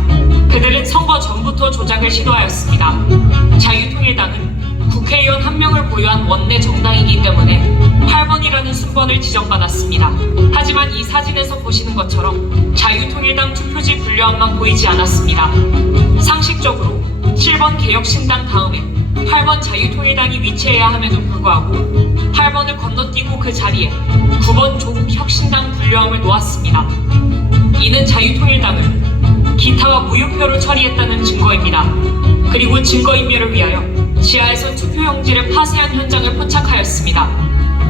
그들은 선거 전부터 조작을 시도하였습니다. 자유통일당은 국회의원 1명을 보유한 원내 정당이기 때문에 8번이라는 순번을 지정받았습니다. 하지만 이 사진에서 보시는 것처럼 자유통일당 투표지 분류함만 보이지 않았습니다. 상식적으로 7번 개혁신당 다음에 8번 자유통일당이 위치해야 함에도 불구하고 8번을 건너뛰고 그 자리에 9번 조국혁신당 분류함을 놓았습니다. 이는 자유통일당을 기타와 무효표로 처리했다는 증거입니다. 그리고 증거인멸을 위하여 지하에서 투표용지를 파쇄한 현장을 포착하였습니다.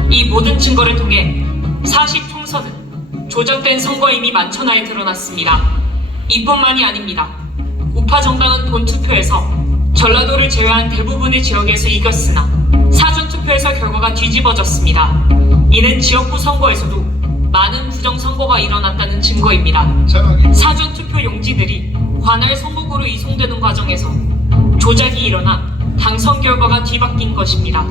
이 모든 증거를 통해 사실 총선은 조작된 선거임이 만천하에 드러났습니다. 이뿐만이 아닙니다. 우파 정당은 본 투표에서 전라도를 제외한 대부분의 지역에서 이겼으나 사전투표에서 결과가 뒤집어졌습니다. 이는 지역구 선거에서도 많은 부정선거가 일어났다는 증거입니다. 사전투표 용지들이 관할 선거구로 이송되는 과정에서 조작이 일어나 당선 결과가 뒤바뀐 것입니다.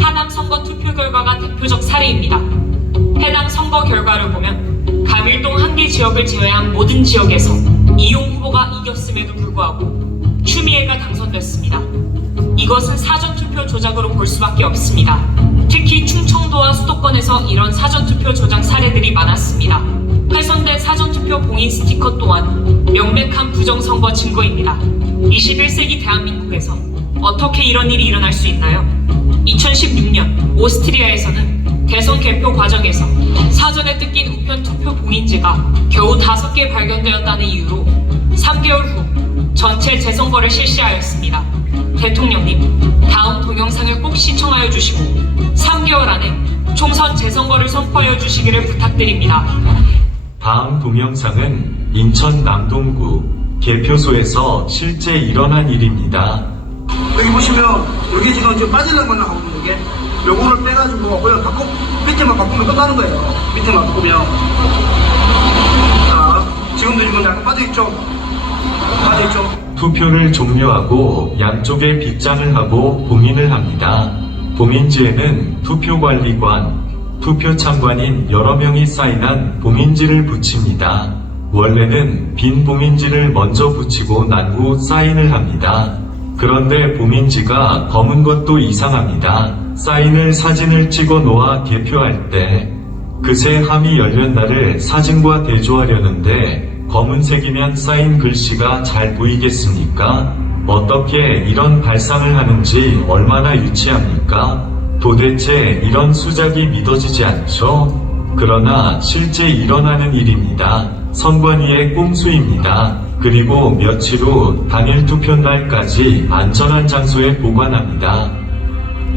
하남 선거 투표 결과가 대표적 사례입니다. 해당 선거 결과를 보면 감일동 한 개 지역을 제외한 모든 지역에서 이용 후보가 이겼음에도 불구하고 추미애가 당선됐습니다. 이것은 사전투표 조작으로 볼 수밖에 없습니다. 특히 충청도와 수도권에서 이런 사전투표 조작 사례들이 많았습니다. 훼손된 사전투표 봉인 스티커 또한 명백한 부정선거 증거입니다. 21세기 대한민국에서 어떻게 이런 일이 일어날 수 있나요? 2016년 오스트리아에서는 대선 개표 과정에서 사전에 뜯긴 우편 투표 봉인지가 겨우 5개 발견되었다는 이유로 3개월 후 전체 재선거를 실시하였습니다. 대통령님, 다음 동영상을 꼭 시청하여 주시고 3개월 안에 총선 재선거를 선포하여 주시기를 부탁드립니다. 다음 동영상은 인천 남동구 개표소에서 실제 일어난 일입니다. 여기 보시면 여기 지금 빠지려고 하거든요. 이게 요거를 빼가지고 그냥 밑에만 바꾸면 끝나는 거예요. 밑에만 바꾸면. 자, 지금도 약간 빠져있죠? 투표를 종료하고 양쪽에 빗장을 하고 봉인을 합니다. 봉인지에는 투표관리관, 투표참관인 여러 명이 사인한 봉인지를 붙입니다. 원래는 빈 봉인지를 먼저 붙이고 난 후 사인을 합니다. 그런데 봉인지가 검은 것도 이상합니다. 사인을 사진을 찍어 놓아 개표할 때 그새 함이 열린 날을 사진과 대조하려는데 검은색이면 사인 글씨가 잘 보이겠습니까? 어떻게 이런 발상을 하는지 얼마나 유치합니까? 도대체 이런 수작이 믿어지지 않죠? 그러나 실제 일어나는 일입니다. 선관위의 꼼수입니다. 그리고 며칠 후 당일 투표 날까지 안전한 장소에 보관합니다.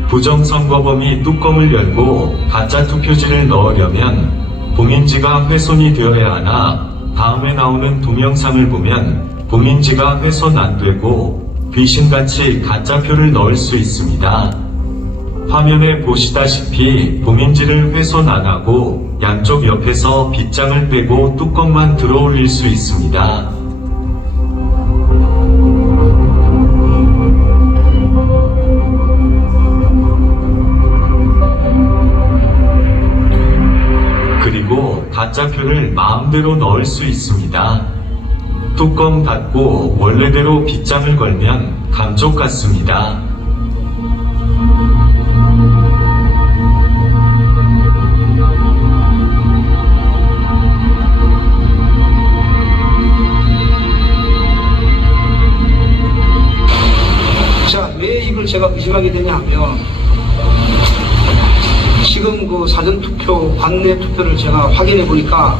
부정선거범이 뚜껑을 열고 가짜 투표지를 넣으려면 봉인지가 훼손이 되어야 하나 다음에 나오는 동영상을 보면 봉인지가 훼손 안 되고 귀신같이 가짜표를 넣을 수 있습니다. 화면에 보시다시피 봉인지를 훼손 안 하고 양쪽 옆에서 빗장을 빼고 뚜껑만 들어 올릴 수 있습니다. 그리고 가짜표를 마음대로 넣을 수 있습니다. 뚜껑 닫고 원래대로 빗장을 걸면 감쪽 같습니다. 자, 왜 이걸 제가 의심하게 되냐 하면 지금 그 사전투표, 관내 투표를 제가 확인해 보니까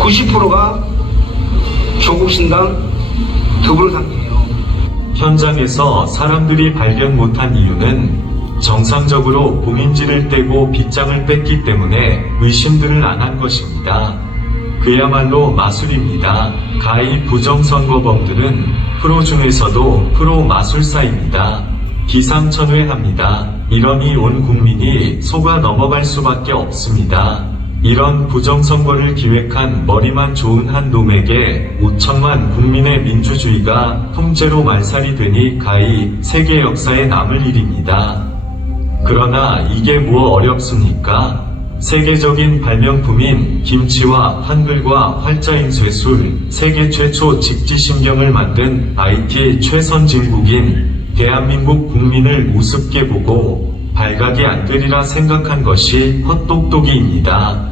90%가 조국신당 더불어당이에요. 현장에서 사람들이 발견 못한 이유는 정상적으로 봉인지를 떼고 빗장을 뺐기 때문에 의심들을 안 한 것입니다. 그야말로 마술입니다. 가히 부정선거범들은 프로 중에서도 프로 마술사입니다. 기상천외합니다. 이러니 온 국민이 속아 넘어갈 수밖에 없습니다. 이런 부정선거를 기획한 머리만 좋은 한 놈에게 5천만 국민의 민주주의가 통째로 말살이 되니 가히 세계 역사에 남을 일입니다. 그러나 이게 뭐 어렵습니까? 세계적인 발명품인 김치와 한글과 활자인 쇠술, 세계 최초 직지심경을 만든 IT 최선진국인 대한민국 국민을 우습게 보고 발각이 안 되리라 생각한 것이 헛똑똑이입니다.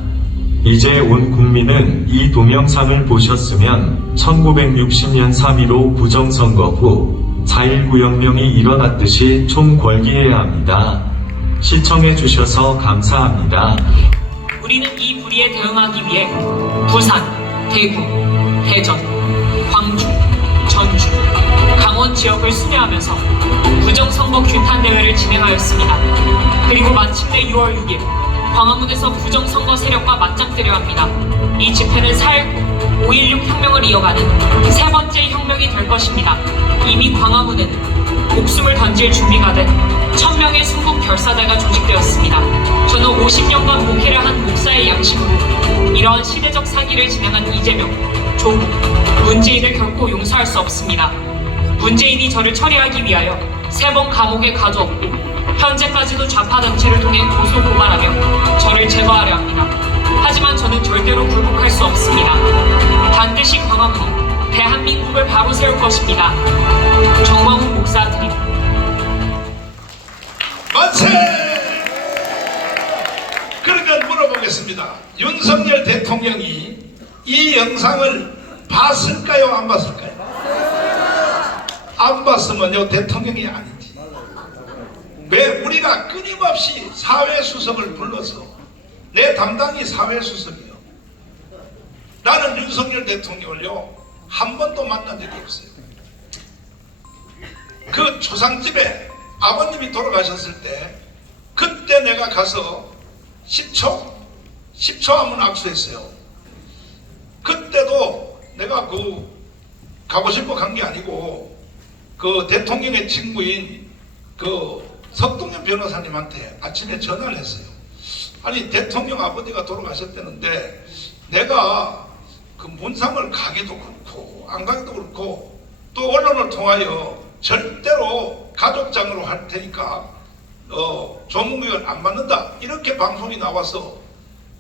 이제 온 국민은 이 동영상을 보셨으면 1960년 3.15 부정선거 후 4.19 혁명이 일어났듯이 총궐기해야 합니다. 시청해주셔서 감사합니다. 우리는 이 불의에 대응하기 위해 부산, 대구, 대전, 광주, 전주, 강원 지역을 순회하면서 부정선거 규탄대회를 진행하였습니다. 그리고 마침내 6월 6일 광화문에서 부정선거 세력과 맞짱뜨려 합니다. 이 집회는 4.19, 5.16 혁명을 이어가는 세 번째 혁명이 될 것입니다. 이미 광화문에는 목숨을 던질 준비가 된 1000명의 순국 결사대가 조직되었습니다. 저는 50년간 목회를 한 목사의 양심으로 이러한 시대적 사기를 진행한 이재명, 조국, 문재인을 결코 용서할 수 없습니다. 문재인이 저를 처리하기 위하여 3번 감옥에 가두었고 현재까지도 좌파단체를 통해 고소 고발하며 저를 제거하려 합니다. 하지만 저는 절대로 굴복할 수 없습니다. 반드시 광화문이 대한민국을 바로 세울 것입니다. 정광훈 목사 드림. 만세! 그러니까 물어보겠습니다. 윤석열 대통령이 이 영상을 봤을까요? 안 봤을까요? 안 봤으면요 대통령이 아니지. 왜 우리가 끊임없이 사회수석을 불러서 내 담당이 사회수석이요. 나는 윤석열 대통령을요 한 번도 만난 적이 없어요. 그 초상집에 아버님이 돌아가셨을 때 그때 내가 가서 10초 하면 악수했어요. 그때도 내가 가고 싶어 간 게 아니고 그 대통령의 친구인 그 석동현 변호사님한테 아침에 전화를 했어요. 아니 대통령 아버지가 돌아가셨다는데 내가 그 문상을 가기도 그렇고 안 가기도 그렇고 또 언론을 통하여 절대로 가족장으로 할 테니까 조문구역을 안 받는다 이렇게 방송이 나와서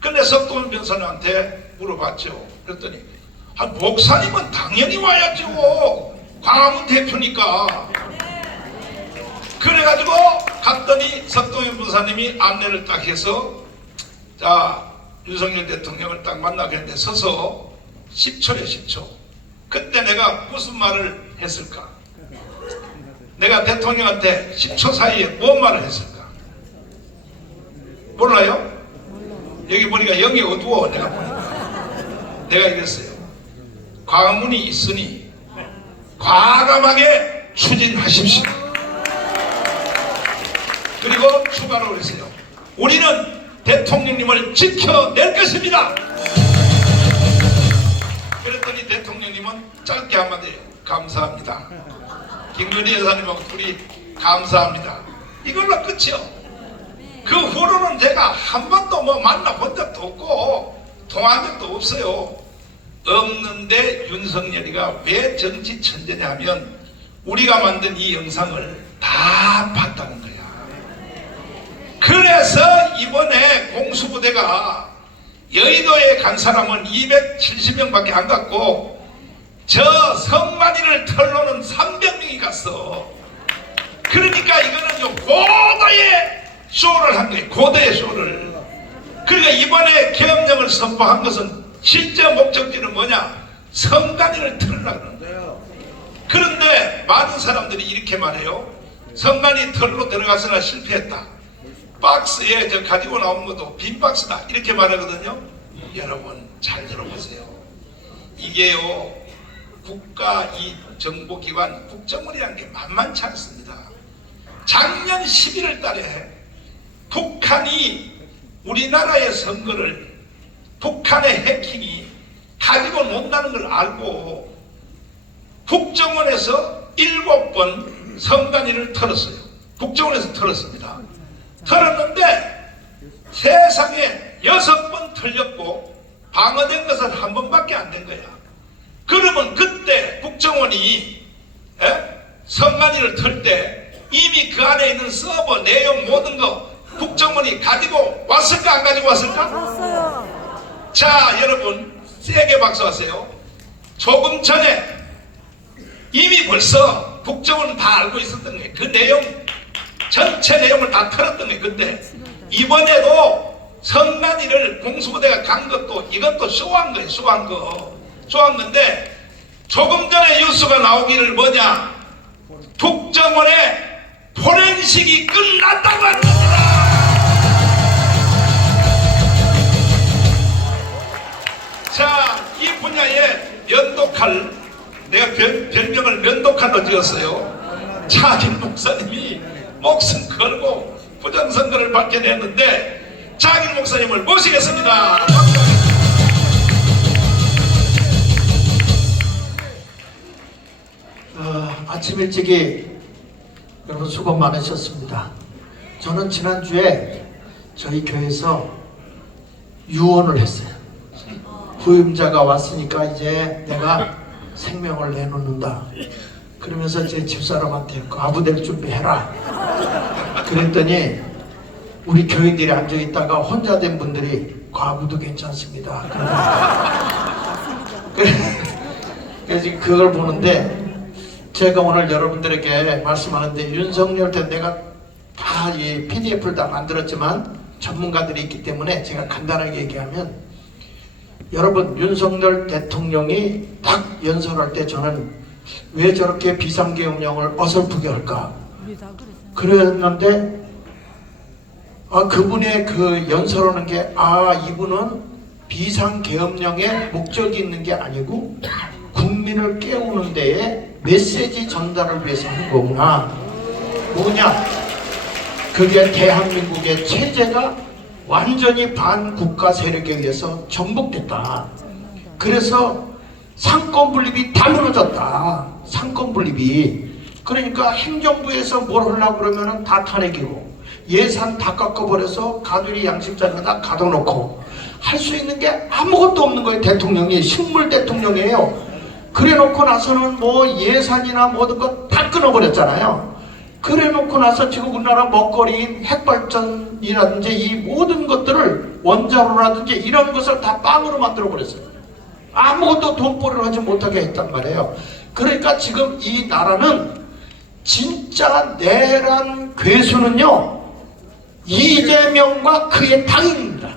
근데 석동현 변호사님한테 물어봤죠. 그랬더니 목사님은 당연히 와야죠. 광화문 대표니까. 그래가지고 갔더니 석동현 변호사님이 안내를 딱 해서 자 윤석열 대통령을 딱 만나게 했는데 서서 10초에 10초. 그때 내가 무슨 말을 했을까? 내가 대통령한테 10초 사이에 뭔 말을 했을까? 몰라요? 여기 보니까 영이 어두워. 내가 보니까 내가 이랬어요. 광화문이 있으니 과감하게 추진하십시오. 그리고 추가로 그랬어요. 우리는 대통령님을 지켜낼 것입니다. 그랬더니 대통령님은 짧게 한마디 감사합니다. 김건희 여사님하고 둘이 감사합니다. 이걸로 끝이요. 그 후로는 제가 한 번도 만나본 적도 없고 통화한 적도 없어요. 없는데 윤석열이가 왜 정치 천재냐 하면 우리가 만든 이 영상을 다 봤다는 거야. 그래서 이번에 공수부대가 여의도에 간 사람은 270명밖에 안 갔고 저 성만이를 털로는 300명이 갔어. 그러니까 이거는 고도의 쇼를 한 거예요. 고도의 쇼를. 그러니까 이번에 계엄령을 선포한 것은 실제 목적지는 뭐냐? 성간이를 털으려고 그러는 거예요. 그런데 많은 사람들이 이렇게 말해요. 성간이 털로 들어가서나 실패했다. 박스에 저 가지고 나온 것도 빈 박스다. 이렇게 말하거든요. 여러분 잘 들어보세요. 이게요. 국가 이 정보기관 국정원이라는 게 만만치 않습니다. 작년 11월 달에 북한이 우리나라의 선거를 북한의 해킹이 가지고 논다는 걸 알고 국정원에서 7번 선관위를 털었어요. 국정원에서 털었습니다. 털었는데 세상에 6번 털렸고 방어된 것은 한 번밖에 안 된 거야. 그러면 그때 국정원이 선관위를 털 때 이미 그 안에 있는 서버 내용 모든 거 국정원이 가지고 왔을까 안 가지고 왔을까? 왔어요. 자 여러분 세게 박수하세요. 조금 전에 이미 벌써 국정원은 다 알고 있었던 거예요. 그 내용 전체 내용을 다 털었던 거예요. 그때 이번에도 선관위를 공수부대가 간 것도 이것도 쇼한 거예요. 쇼한 거. 쇼한 건데 조금 전에 뉴스가 나오기를 뭐냐? 국정원의 포렌식이 끝났다고 하는 겁니다. 자, 이 분야에 면도칼, 내가 별명을 면도칼로 지었어요. 차진 목사님이 목숨 걸고 부정선거를 밝혀냈는데 장인 목사님을 모시겠습니다. 아침 일찍이 여러분 수고 많으셨습니다. 저는 지난주에 저희 교회에서 유언을 했어요. 후임자가 왔으니까 이제 내가 생명을 내놓는다. 그러면서 제 집사람한테 과부될 준비해라. 그랬더니 우리 교인들이 앉아있다가 혼자 된 분들이 과부도 괜찮습니다. 그래서 지금 그걸 보는데 제가 오늘 여러분들에게 말씀하는데 윤석열 때 내가 다 이 PDF를 다 만들었지만 전문가들이 있기 때문에 제가 간단하게 얘기하면 여러분 윤석열 대통령이 딱 연설할 때 저는 왜 저렇게 비상계엄령을 어설프게 할까 그랬는데 그분의 그 연설하는 게 이분은 비상계엄령에 목적이 있는 게 아니고 국민을 깨우는 데에 메시지 전달을 위해서 하는 거구나. 뭐냐? 그게 대한민국의 체제가 완전히 반국가 세력에 의해서 정복됐다. 그래서 상권분립이 다 무너졌다. 상권분립이. 그러니까 행정부에서 뭘 하려고 그러면은 다 탄핵이고 예산 다 깎아버려서 가두리 양식장에다 가둬놓고 할 수 있는 게 아무것도 없는 거예요. 대통령이 식물 대통령이에요. 그래 놓고 나서는 뭐 예산이나 모든 거 다 끊어버렸잖아요. 그래 놓고 나서 지금 우리나라 먹거리인 핵발전이라든지 이 모든 것들을 원자로라든지 이런 것을 다 빵으로 만들어 버렸어요. 아무것도 돈벌이를 하지 못하게 했단 말이에요. 그러니까 지금 이 나라는 진짜 내란 괴수는요 이재명과 그의 당입니다.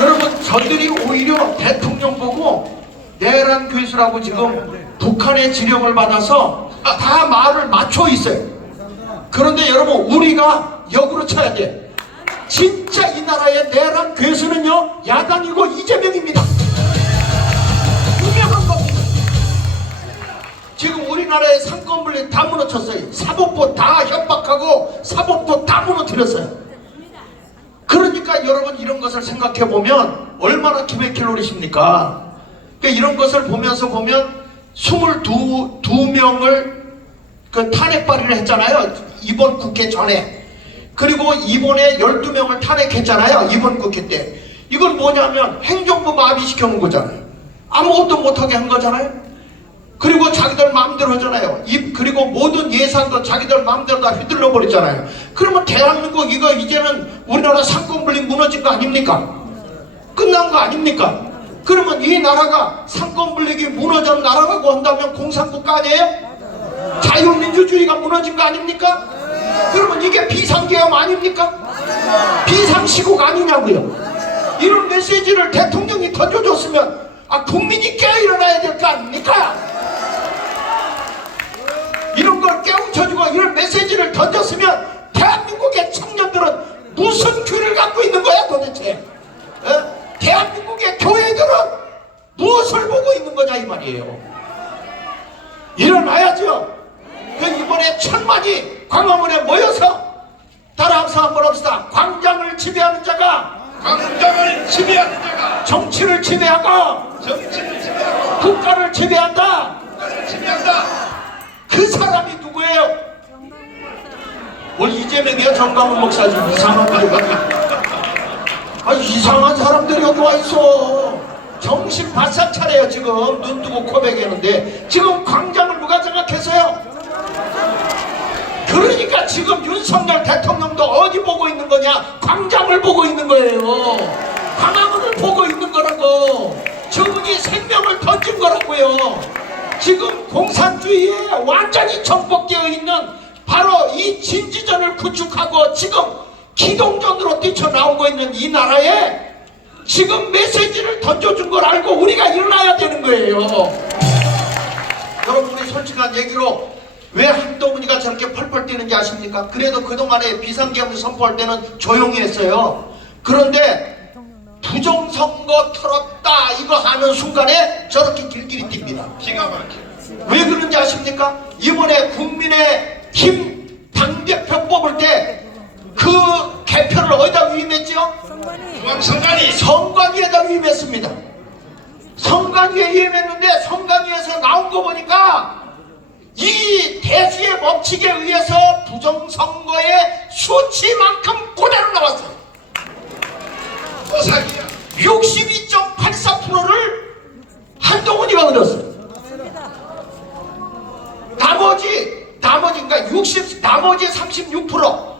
여러분 저들이 오히려 대통령 보고 내란 괴수라고 지금 북한의 지령을 받아서 다 말을 맞춰 있어요. 그런데 여러분 우리가 역으로 쳐야 돼. 진짜 이 나라의 내란 괴수는요 야당이고 이재명입니다. 유명한 겁니다. 지금 우리나라의 상권분립 다 무너졌어요. 사법부 다 협박하고 사법부 다 무너뜨렸어요. 그러니까 여러분 이런 것을 생각해 보면 얼마나 기맥힐 노릇입니까? 그러니까 이런 것을 보면서 보면 22명을 그 탄핵 발의를 했잖아요. 이번 국회 전에. 그리고 이번에 12명을 탄핵했잖아요. 이번 국회 때. 이건 뭐냐면 행정부 마비시켜 놓은 거잖아요. 아무것도 못하게 한 거잖아요. 그리고 자기들 마음대로 하잖아요. 그리고 모든 예산도 자기들 마음대로 다 휘둘러 버렸잖아요. 그러면 대한민국 이거 이제는 우리나라 상권분립 무너진 거 아닙니까? 끝난 거 아닙니까? 그러면 이 나라가 상권분립이 무너진 나라라고 한다면 공산국가 아니에요? 자유민주주의가 무너진 거 아닙니까? 그러면 이게 비상계엄 아닙니까? 비상시국 아니냐고요. 이런 메시지를 대통령이 던져줬으면 국민이 깨어일어나야 될 거 아닙니까? 이런 걸 깨우쳐주고 이런 메시지를 던졌으면 대한민국의 청년들은 무슨 귀를 갖고 있는 거야 도대체? 대한민국의 교회들은 무엇을 보고 있는 거냐 이 말이에요. 일어나야죠. 이번에 1000만이 광화문에 모여서 따라서 한번 합시다. 광장을 지배하는 자가 정치를 지배하고 국가를 지배한다. 그 사람이 누구예요? 이재명이야? 정강훈 목사님? 이상한 이상한 사람들이 여기 와 있어. 정신 바싹 차려요. 지금 눈 뜨고 고백했는데 지금 광장을 누가 장악했어요? 그러니까 지금 윤석열 대통령도 어디 보고 있는 거냐? 광장을 보고 있는 거예요. 광화문을 보고 있는 거라고. 저분이 생명을 던진 거라고요. 지금 공산주의에 완전히 정복되어 있는 바로 이 진지전을 구축하고 지금 기동전으로 뛰쳐나오고 있는 이 나라에 지금 메시지를 던져준 걸 알고 우리가 일어나야 되는 거예요. 여러분 우리 솔직한 얘기로 왜 한동훈이가 저렇게 펄펄 뛰는지 아십니까? 그래도 그동안에 비상계엄을 선포할 때는 조용히 했어요. 그런데 부정선거 털었다 이거 하는 순간에 저렇게 길길이 뜁니다. 기가 막혀. 왜 그런지 아십니까? 이번에 국민의힘 당대표 뽑을 때 그 개표를 어디다 위임했죠? 중앙선관위. 선관위에다 위임했습니다. 선관위에 위임했는데 선관위에서 나온 거 보니까 이 대수의 법칙에 의해서 부정선거의 수치만큼 그대로 나왔어요. 사기야. 62.84%를 한동훈이가 얻었어요. 나머지 36%.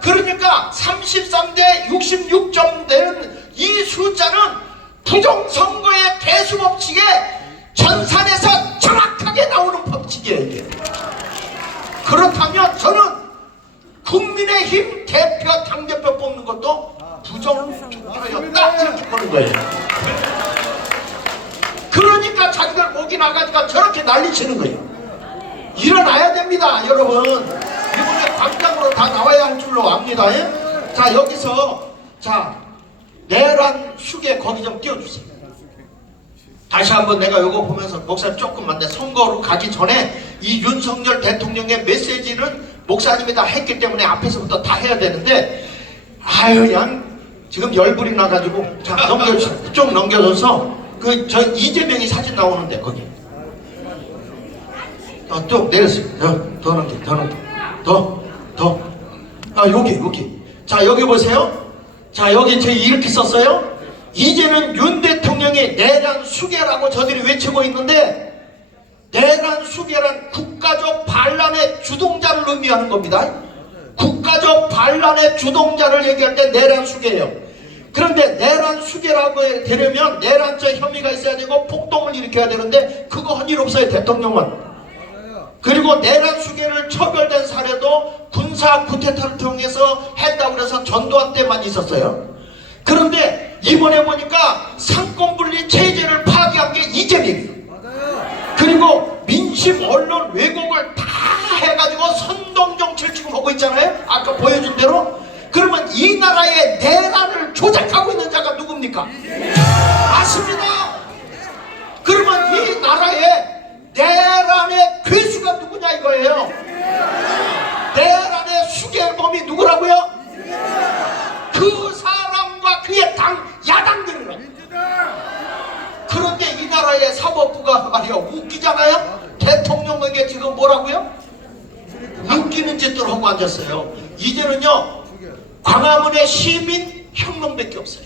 그러니까 33대 66점 되는 이 숫자는 부정선거의 대수법칙에 전산에서 정확하게 나오는 법칙이에요, 이게. 그렇다면 저는 국민의힘 대표, 당대표 뽑는 것도 부정투표였다, 이렇게 보는 거예요. 그러니까 자기들 목이 나가니까 저렇게 난리치는 거예요. 일어나야 됩니다, 여러분. 이번에 광장으로 다 나와야 할 줄로 압니다. 예? 자, 여기서 내란 수계 거기 좀 띄워주세요. 다시 한번 내가 요거 보면서 목사님 조금만 내 선거로 가기 전에 이 윤석열 대통령의 메시지는 목사님이 다 했기 때문에 앞에서부터 다 해야 되는데, 그냥 지금 열불이 나가지고 쭉 넘겨줘서 저 이재명이 사진 나오는데 거기 쭉 내렸어요. 더 넘겨. 여기. 자, 여기 보세요. 자, 여기 제가 이렇게 썼어요. 이제는 윤 대통령이 내란 수계라고 저들이 외치고 있는데, 내란 수계란 국가적 반란의 주동자를 의미하는 겁니다. 국가적 반란의 주동자를 얘기할 때 내란 수계예요. 그런데 내란 수계라고 되려면 내란적 혐의가 있어야 되고 폭동을 일으켜야 되는데 그거 한 일 없어요, 대통령은. 그리고 내란 수계를 처벌된 사례도 군사 쿠데타를 통해서 했다고 그래서 전두환 때만 있었어요. 그런데 이번에 보니까 상권분리 체제를 파기한 게 이재명이에요. 그리고 민심, 언론, 왜곡을 다 해가지고 선동정치를 지금 하고 있잖아요. 아까 보여준 대로. 그러면 이 나라의 내란을 조작하고 있는 자가 누굽니까? 맞습니다. 그러면 이 나라의 내란의 괴수가 누구냐 이거예요. 내란의 수괴범이 누구라고요? 그 사람과 그의 당 야당들이라고. 그런데 이 나라의 사법부가 말이야 웃기잖아요. 대통령에게 지금 뭐라고요? 웃기는 짓들 하고 앉았어요. 이제는요 광화문의 시민 혁명밖에 없어요.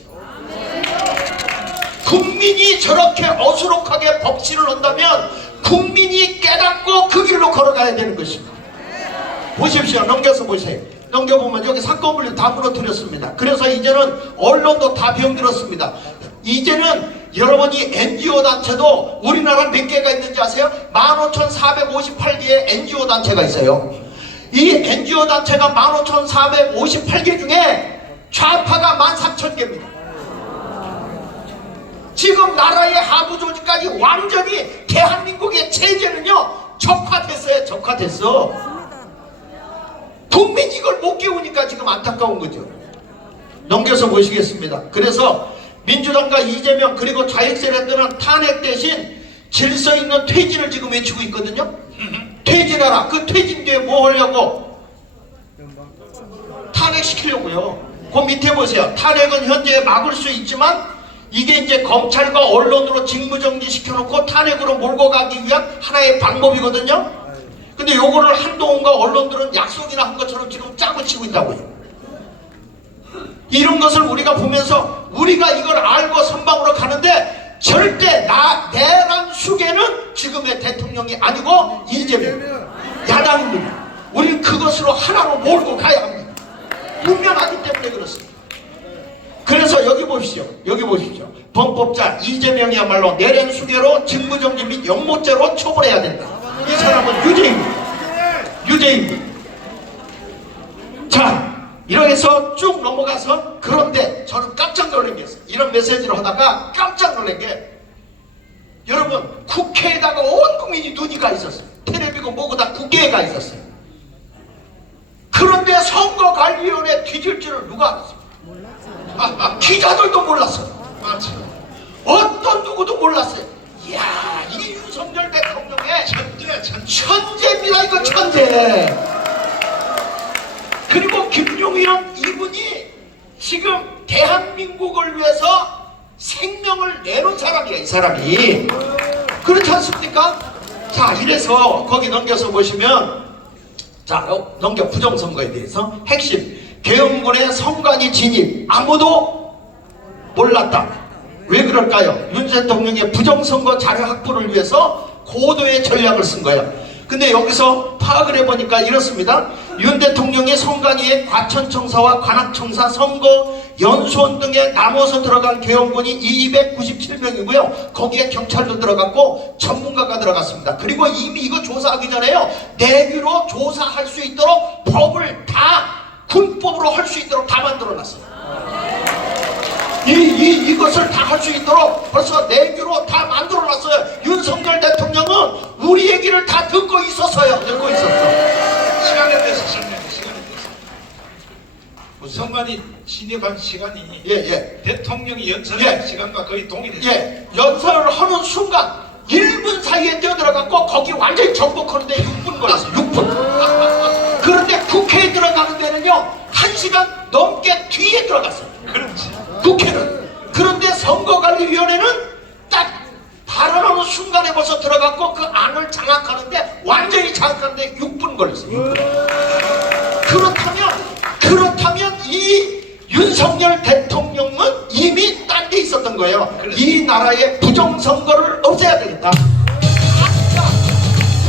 국민이 저렇게 어수룩하게 법치를 한다면 국민이 깨닫고 그 길로 걸어가야 되는 것입니다. 보십시오. 넘겨서 보세요. 넘겨보면 여기 사건분리 다 무너뜨렸습니다. 그래서 이제는 언론도 다 병들었습니다. 이제는 여러분이 NGO 단체도 우리나라 몇 개가 있는지 아세요? 15,458개의 NGO 단체가 있어요. 이 NGO 단체가 15,458개 중에 좌파가 13,000개입니다. 지금 나라의 하부 조직까지 완전히 대한민국의 체제는요 적화됐어요. 적화됐어. 국민이 이걸 못 깨우니까 지금 안타까운 거죠. 넘겨서 보시겠습니다. 그래서 민주당과 이재명 그리고 좌익세력들은 탄핵 대신 질서 있는 퇴진을 지금 외치고 있거든요. 퇴진하라. 그 퇴진 뒤에 뭐 하려고? 탄핵시키려고요. 그 밑에 보세요. 탄핵은 현재 막을 수 있지만 이게 이제 검찰과 언론으로 직무정지 시켜놓고 탄핵으로 몰고 가기 위한 하나의 방법이거든요. 근데 요거를 한동훈과 언론들은 약속이나 한 것처럼 지금 짜고 치고 있다고요. 이런 것을 우리가 보면서 우리가 이걸 알고 선방으로 가는데 절대 내란 수계는 지금의 대통령이 아니고 이재명 야당입니다. 우리는 그것으로 하나로 몰고 가야 합니다. 분명하기 때문에 그렇습니다. 그래서 여기 보십시오. 범법자 이재명이야말로 내란 수계로 직무정지 및 영모죄로 처벌해야 된다. 이 사람은 유죄입니다. 자, 이러해서 쭉 넘어가서 그런데 저는 깜짝 놀란 게 있어요. 이런 메시지를 하다가 깜짝 놀란 게 여러분 국회에다가 온 국민이 눈이 가 있었어요. 텔레비고 뭐고 다 국회에 가 있었어요. 그런데 선거관리위원회 뒤질 줄을 누가 알았어요? 기자들도 몰랐어요. 어떤 누구도 몰랐어요. 이야, 이게 윤석열 대통령의 천재입니다. 이거 천재. 그리고 김용현 이 이분이 지금 대한민국을 위해서 생명을 내놓은 사람이야, 이 사람이. 그렇지 않습니까? 자, 이래서 거기 넘겨서 보시면, 자, 넘겨 부정선거에 대해서 핵심. 계엄군의 선관위 진입 아무도 몰랐다. 왜 그럴까요? 윤 대통령의 부정선거 자료 확보를 위해서 고도의 전략을 쓴 거예요. 근데 여기서 파악을 해보니까 이렇습니다. 윤 대통령의 선관위에 과천청사와 관악청사 선거 연수원 등에 나눠서 들어간 계엄군이 297명이고요. 거기에 경찰도 들어갔고 전문가가 들어갔습니다. 그리고 이미 이거 조사하기 전에요, 내규로 조사할 수 있도록 법을 다 군법으로 할 수 있도록 다 만들어놨어요. 이것을 다 할 수 있도록 벌써 내규로 다 만들어놨어요. 윤석열 대통령은 우리 얘기를 다 듣고 있었어요. 듣고 있었어. 시간에 대해서 설명해. 시간에 대해서 선관위 진입한 시간이 대통령이 연설한 시간과 거의 동일했어요. 연설을 하는 순간 1분 사이에 뛰어들어갔고 거기 완전히 정복하는데 6분 걸렸어요. 6분. 그런데 국회에 들어가는 데는요 1시간 넘게 뒤에 들어갔어요. 그렇지. 국회는. 그런데 선거관리위원회는 딱 발언하는 순간에 벌써 들어갔고 그 안을 장악하는데 완전히 장악하는데 6분 걸렸어요. 그렇다면 이 윤석열 대통령은 이미 딴 데 있었던 거예요. 이 나라의 부정선거를 없애야 되겠다.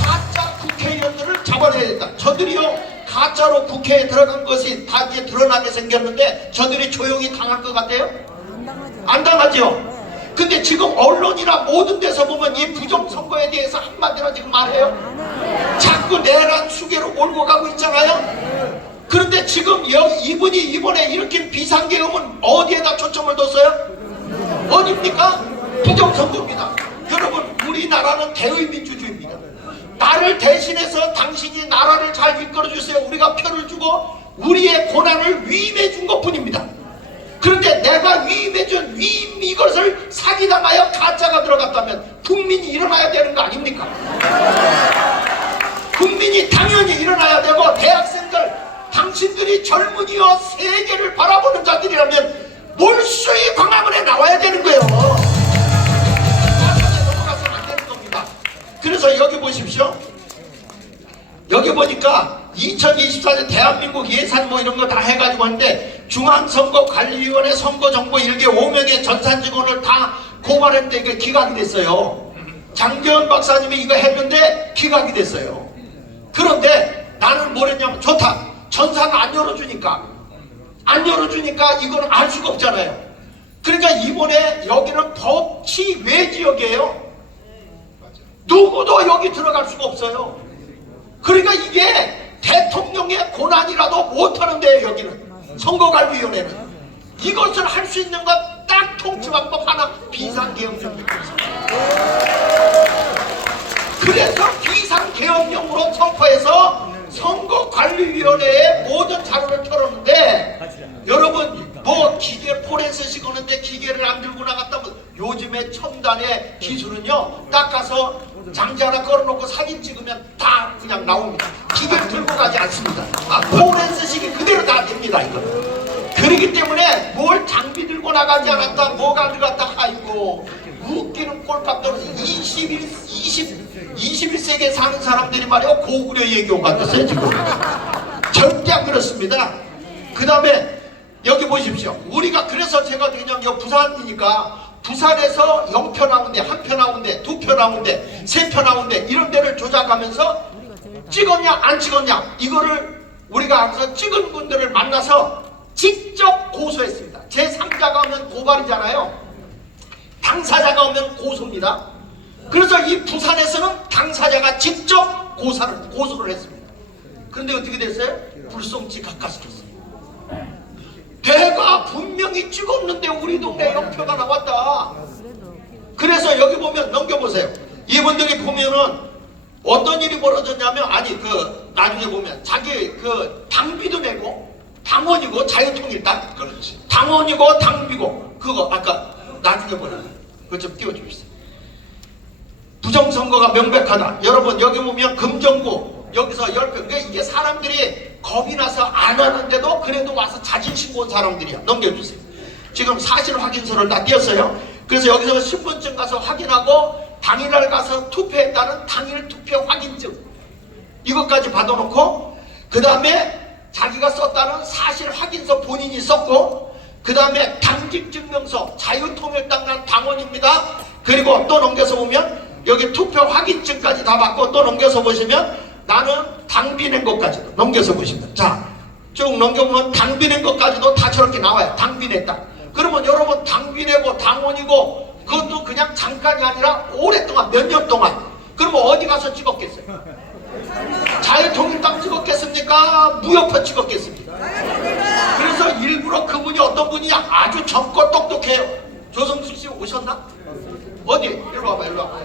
가짜 국회의원들을 잡아내야겠다. 저들이요 가짜로 국회에 들어간 것이 다 이제 드러나게 생겼는데 저들이 조용히 당할 것 같아요? 안 당하죠? 근데 지금 언론이나 모든 데서 보면 이 부정선거에 대해서 한마디로 지금 말해요. 자꾸 내란 수계로 몰고 가고 있잖아요. 그런데 지금 이분이 이번에 일으킨 비상계엄은 어디에다 초점을 뒀어요? 어디입니까? 부정선거입니다. 여러분 우리나라는 대의민주주의입니다. 나를 대신해서 당신이 나라를 잘 이끌어주세요. 우리가 표를 주고 우리의 고난을 위임해 준 것뿐입니다. 그런데 내가 위임해준 위임 이것을 사기당하여 가짜가 들어갔다면 국민이 일어나야 되는 거 아닙니까? 국민이 당연히 일어나야 되고 대학생들 당신들이 젊은이와 세계를 바라보는 자들이라면 몰수의 광화문에 나와야 되는 거예요. 넘어가서는 안 되는 겁니다. 그래서 여기 보십시오. 여기 보니까 2024년 대한민국 예산 뭐 이런 거 다 해가지고 하는데 중앙선거관리위원회 선거정보 일개 5명의 전산 직원을 다 고발했는데 이게 기각이 됐어요. 장기현 박사님이 이거 했는데 기각이 됐어요. 그런데 나는 뭘 했냐면 좋다. 전산 안 열어주니까 이건 알 수가 없잖아요. 그러니까 이번에 여기는 법치 외지역이에요. 누구도 여기 들어갈 수가 없어요. 그러니까 이게 대통령의 고난이라도 못하는데요. 여기는 선거관리위원회는 이것을 할 수 있는 건 딱 통치방법 하나, 비상계엄령입니다. 그래서 비상계엄령으로 선포해서 선거관리위원회에 모든 자료를 털었는데 여러분 뭐 기계 포렌식 하는데 기계를 안 들고 나갔다면 요즘에 첨단의 기술은요 딱 가서 장치 하나 걸어놓고 사진 찍으면 다 그냥 나옵니다. 기계를 들고 가지 않습니다. 포렌식이 그대로 다 됩니다. 이거. 그렇기 때문에 뭘 장비 들고 나가지 않았다 뭐가 들어갔다 아이고 웃기는 꼴값 떨어져. 21세기에 사는 사람들이 말이야 고구려 얘기온 것 같았어요 지금. 절대 안 그렇습니다. 그 다음에 여기 보십시오. 우리가 그래서 제가 그냥 여기 부산이니까 부산에서 0표 나온데 1표 나온데 2표 나온데 3표 나온데 이런 데를 조작하면서 찍었냐 안 찍었냐 이거를 우리가 항상 찍은 분들을 만나서 직접 고소했습니다. 제3자가 오면 고발이잖아요. 당사자가 오면 고소입니다. 그래서 이 부산에서는 당사자가 직접 고소를 했습니다. 그런데 어떻게 됐어요? 불송치 각하시켰어요. 내가 분명히 찍었는데 우리 동네 0표가 나왔다. 그래서 여기 보면 넘겨보세요. 이분들이 보면은 어떤 일이 벌어졌냐면 아니 나중에 보면 자기 당비도 내고 당원이고 자유통일당 그렇지. 당원이고 당비고 그거 아까 나중에 보면 그거 좀 띄워주십시오. 부정선거가 명백하다. 여러분 여기 보면 금정구 여기서 10표. 그러니까 이게 사람들이 겁이 나서 안 하는데도 그래도 와서 자진 신고한 사람들이야. 넘겨주세요. 지금 사실 확인서를 다 띄었어요. 그래서 여기서 신분증 가서 확인하고 당일날 가서 투표했다는 당일 투표 확인증 이것까지 받아놓고 그 다음에 자기가 썼다는 사실 확인서 본인이 썼고 그 다음에 당직증명서 자유통일당단 당원입니다. 그리고 또 넘겨서 보면 여기 투표 확인증까지 다 받고 또 넘겨서 보시면 나는 당비 낸 것까지도 넘겨서 보시면 자 쭉 넘겨보면 당비 낸 것까지도 다 저렇게 나와요. 당비 냈다. 그러면 여러분 당비 내고 당원이고 그것도 그냥 잠깐이 아니라 오랫동안 몇 년 동안 그러면 어디 가서 찍었겠어요? 자유통일당 찍었겠습니까? 무효표 찍었겠습니까? 그래서 일부러 그분이 어떤 분이 아주 젊고 똑똑해요. 조성수 씨 오셨나? 어디? 일로 와봐 일로 와봐.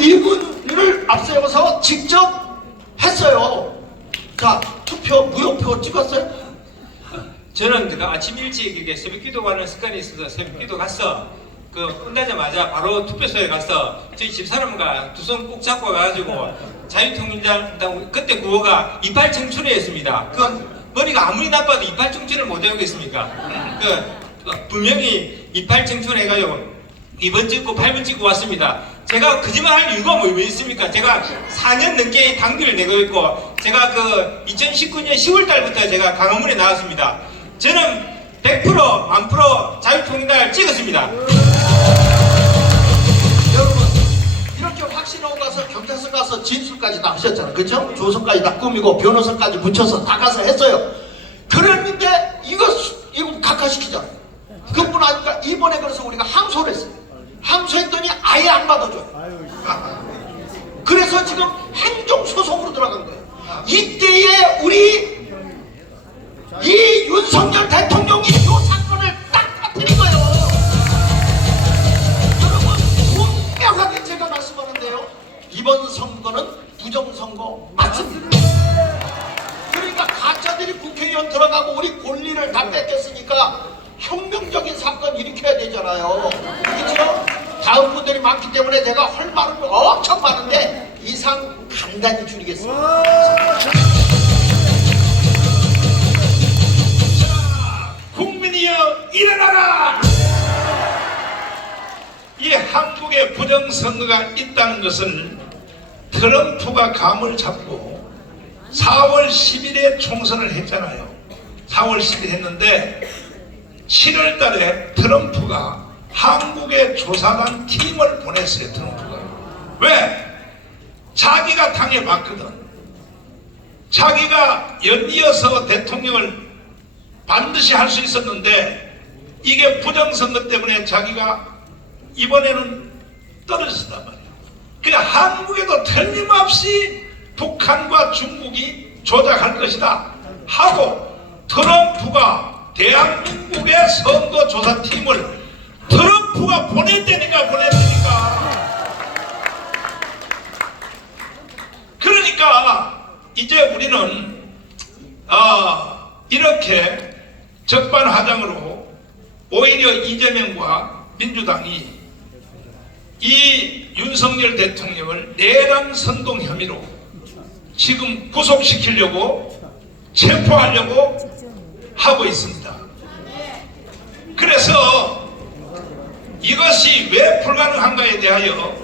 이분을 앞세워서 직접 했어요. 자, 투표 무효표 찍었어요? 저는 그 아침 일찍 이렇게 새벽기도 가는 습관이 있어서 새벽기도 가서 그 끝나자마자 바로 투표소에 가서 저희 집사람과 두 손 꼭 잡고 가가지고 자유통일당 그때 구호가 이빨 청춘회였습니다. 그 머리가 아무리 나빠도 이빨 청춘을 못 외우겠습니까? 분명히 이빨 청춘 해가지고 2번 찍고 8번 찍고 왔습니다. 제가 거짓말할 이유가 뭐 있습니까? 제가 4년 넘게 당비를 내고 있고 제가 그 2019년 10월달부터 제가 강화문에 나왔습니다. 저는 100% 1000% 자유통일당을 찍었습니다. 여러분 이렇게 확신하고 가서 경찰서 가서 진술까지 다 하셨잖아요. 그렇죠? 조서까지 다 꾸미고 변호사까지 붙여서 다 가서 했어요. 그랬는데 이거 각하시키잖아요. 그뿐 아니라 이번에 그래서 우리가 항소를 했어요. 항소했더니 아예 안 받아줘요. 그래서 지금 행정소송으로 들어간 거예요. 이때에 우리 이 윤석열 대통령이 이 사건을 딱 터뜨린 거예요. 여러분 분명하게 제가 말씀하는데요. 이번 선거는 부정선거 맞습니다. 그러니까 가짜들이 국회의원 들어가고 우리 권리를 다 뺏겼으니까 혁명적인 사건 일으켜야 되잖아요. 그렇죠? 다음 분들이 많기 때문에 제가 할 말은 엄청 많은데 이상 간단히 줄이겠습니다. 자, 국민이여 일어나라! 이 한국에 부정선거가 있다는 것을 트럼프가 감을 잡고 4월 10일에 총선을 했잖아요. 4월 10일 했는데 7월 달에 트럼프가 한국에 조사단 팀을 보냈어요. 트럼프가. 왜? 자기가 당해봤거든. 자기가 연이어서 대통령을 반드시 할 수 있었는데 이게 부정선거 때문에 자기가 이번에는 떨어졌단 말이야. 그러니까 한국에도 틀림없이 북한과 중국이 조작할 것이다 하고 트럼프가 대한민국의 선거조사팀을 트럼프가 보냈다니까. 그러니까 이제 우리는 이렇게 적반하장으로 오히려 이재명과 민주당이 이 윤석열 대통령을 내란 선동 혐의로 지금 구속시키려고 체포하려고 하고 있습니다. 그래서 이것이 왜 불가능한가에 대하여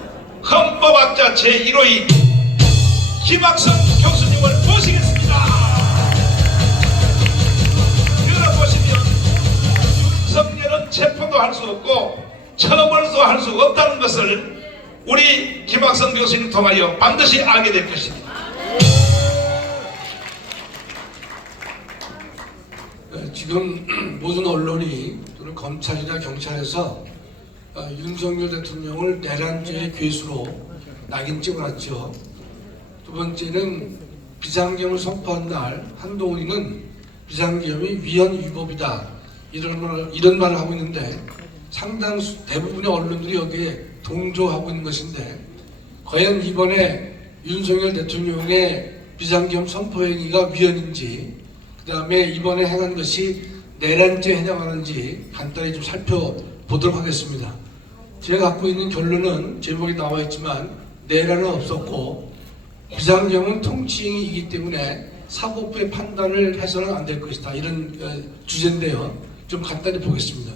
헌법학자 제1호인 김학성 교수님을 모시겠습니다. 들어보시면 윤석열은 체포도 할 수 없고 처벌도 할 수 없다는 것을 우리 김학성 교수님 통하여 반드시 알게 될 것입니다. 지금 모든 언론이 또는 검찰이나 경찰에서 윤석열 대통령을 내란죄의 괴수로 낙인 찍어놨죠. 두 번째는 비상계엄을 선포한 날 한동훈이는 비상계엄이 위헌위법이다 이런 말을 하고 있는데 상당수 대부분의 언론들이 여기에 동조하고 있는 것인데 과연 이번에 윤석열 대통령의 비상계엄 선포 행위가 위헌인지 그 다음에 이번에 행한 것이 내란죄에 해당하는지 간단히 좀 살펴보도록 하겠습니다. 제가 갖고 있는 결론은 제목에 나와 있지만 내란은 없었고 비상경은 통치행위이기 때문에 사법부의 판단을 해서는 안 될 것이다. 이런 주제인데요. 좀 간단히 보겠습니다.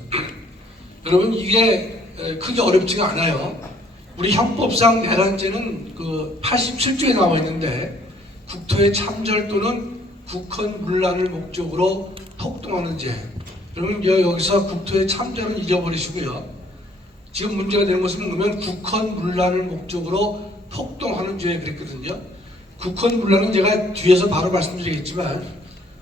여러분 이게 크게 어렵지가 않아요. 우리 형법상 내란죄는 그 87조에 나와 있는데 국토의 참절 또는 국헌문란을 목적으로 폭동하는 죄. 여러분 여기서 국토의 참절은 잊어버리시고요. 지금 문제가 되는 것은 뭐냐면 국헌문란을 목적으로 폭동하는 죄 그랬거든요. 국헌문란은 제가 뒤에서 바로 말씀드리겠지만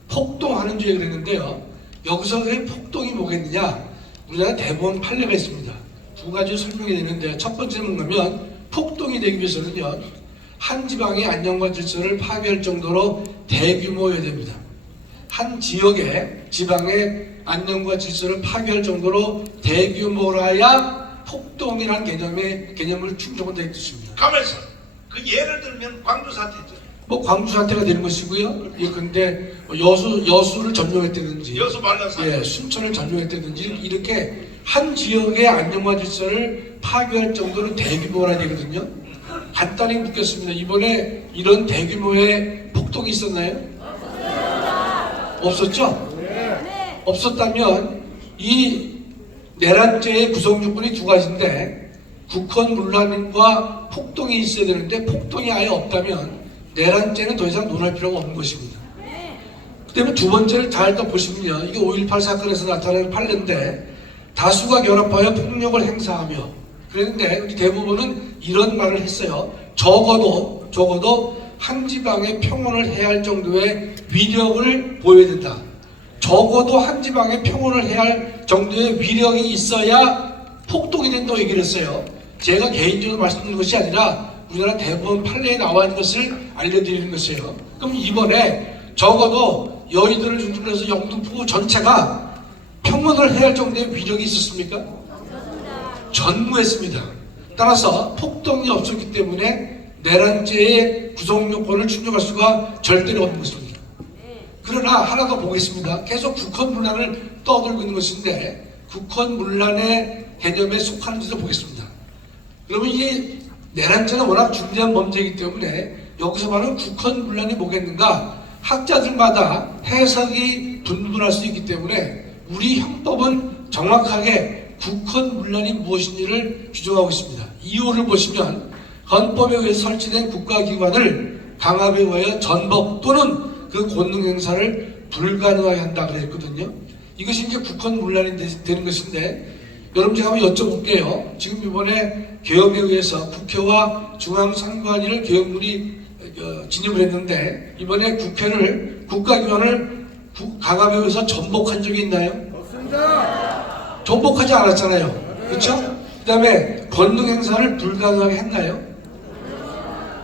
폭동하는 죄 그랬는데요. 여기서의 폭동이 뭐겠느냐? 우리나라 대법원 판례가 있습니다. 두 가지 설명이 되는데 첫 번째는 뭐냐면 폭동이 되기 위해서는요. 한 지방의 안녕과 질서를 파괴할 정도로 대규모여야 됩니다. 한 지역의 지방의 안녕과 질서를 파괴할 정도로 대규모라야 폭동이라는 개념을 충족한다 이 뜻입니다. 가만있어. 그 예를 들면 광주 사태죠. 뭐 광주 사태가 되는 것이고요. 예, 근데 여수를 점령했다든지, 여수 말란 사태. 예, 순천을 점령했다든지 이렇게 한 지역의 안녕과 질서를 파괴할 정도로 대규모라 되거든요. 간단히 묻겠습니다. 이번에 이런 대규모의 폭동이 있었나요? 없었죠? 없었다면 이 내란죄의 구성 요건이 두 가지인데 국헌문란과 폭동이 있어야 되는데 폭동이 아예 없다면 내란죄는 더 이상 논할 필요가 없는 것입니다. 그다음에 두 번째를 잘 또 보시면요. 이게 5.18 사건에서 나타나는 판례인데 다수가 결합하여 폭력을 행사하며 그랬는데 우리 대부분은 이런 말을 했어요. 적어도 한 지방의 평온을 해할 정도의 위력을 보여야 된다. 적어도 한 지방의 평온을 해할 정도의 위력이 있어야 폭동이 된다고 얘기를 했어요. 제가 개인적으로 말씀드리는 것이 아니라 우리나라 대법원 판례에 나와 있는 것을 알려드리는 것이에요. 그럼 이번에 적어도 여의도를 중심으로 해서 영등포 전체가 평온을 해야 할 정도의 위력이 있었습니까? 전무했습니다. 따라서 폭동이 없었기 때문에 내란죄의 구성 요건을 충족할 수가 절대로 없는 것입니다. 그러나 하나 더 보겠습니다. 계속 국헌문란을 떠들고 있는 것인데 국헌문란의 개념에 속하는지도 보겠습니다. 그러면 이 내란죄는 워낙 중대한 범죄이기 때문에 여기서 말하는 국헌문란이 뭐겠는가? 학자들마다 해석이 분분할 수 있기 때문에 우리 형법은 정확하게 국헌문란이 무엇인지를 규정하고 있습니다. 2호를 보시면 헌법에 의해 설치된 국가기관을 강압에 의하여 전법 또는 그 권능 행사를 불가능하게 한다 그랬거든요. 이것이 이제 국헌문란이 되는 것인데 여러분 제가 한번 여쭤볼게요. 지금 이번에 계엄에 의해서 국회와 중앙선관위를 계엄군이 진입을 했는데 이번에 국회를 국가기관을 강압에 의해서 전복한 적이 있나요? 없습니다. 전복하지 않았잖아요. 그렇죠? 그 다음에 권능 행사를 불가능하게 했나요?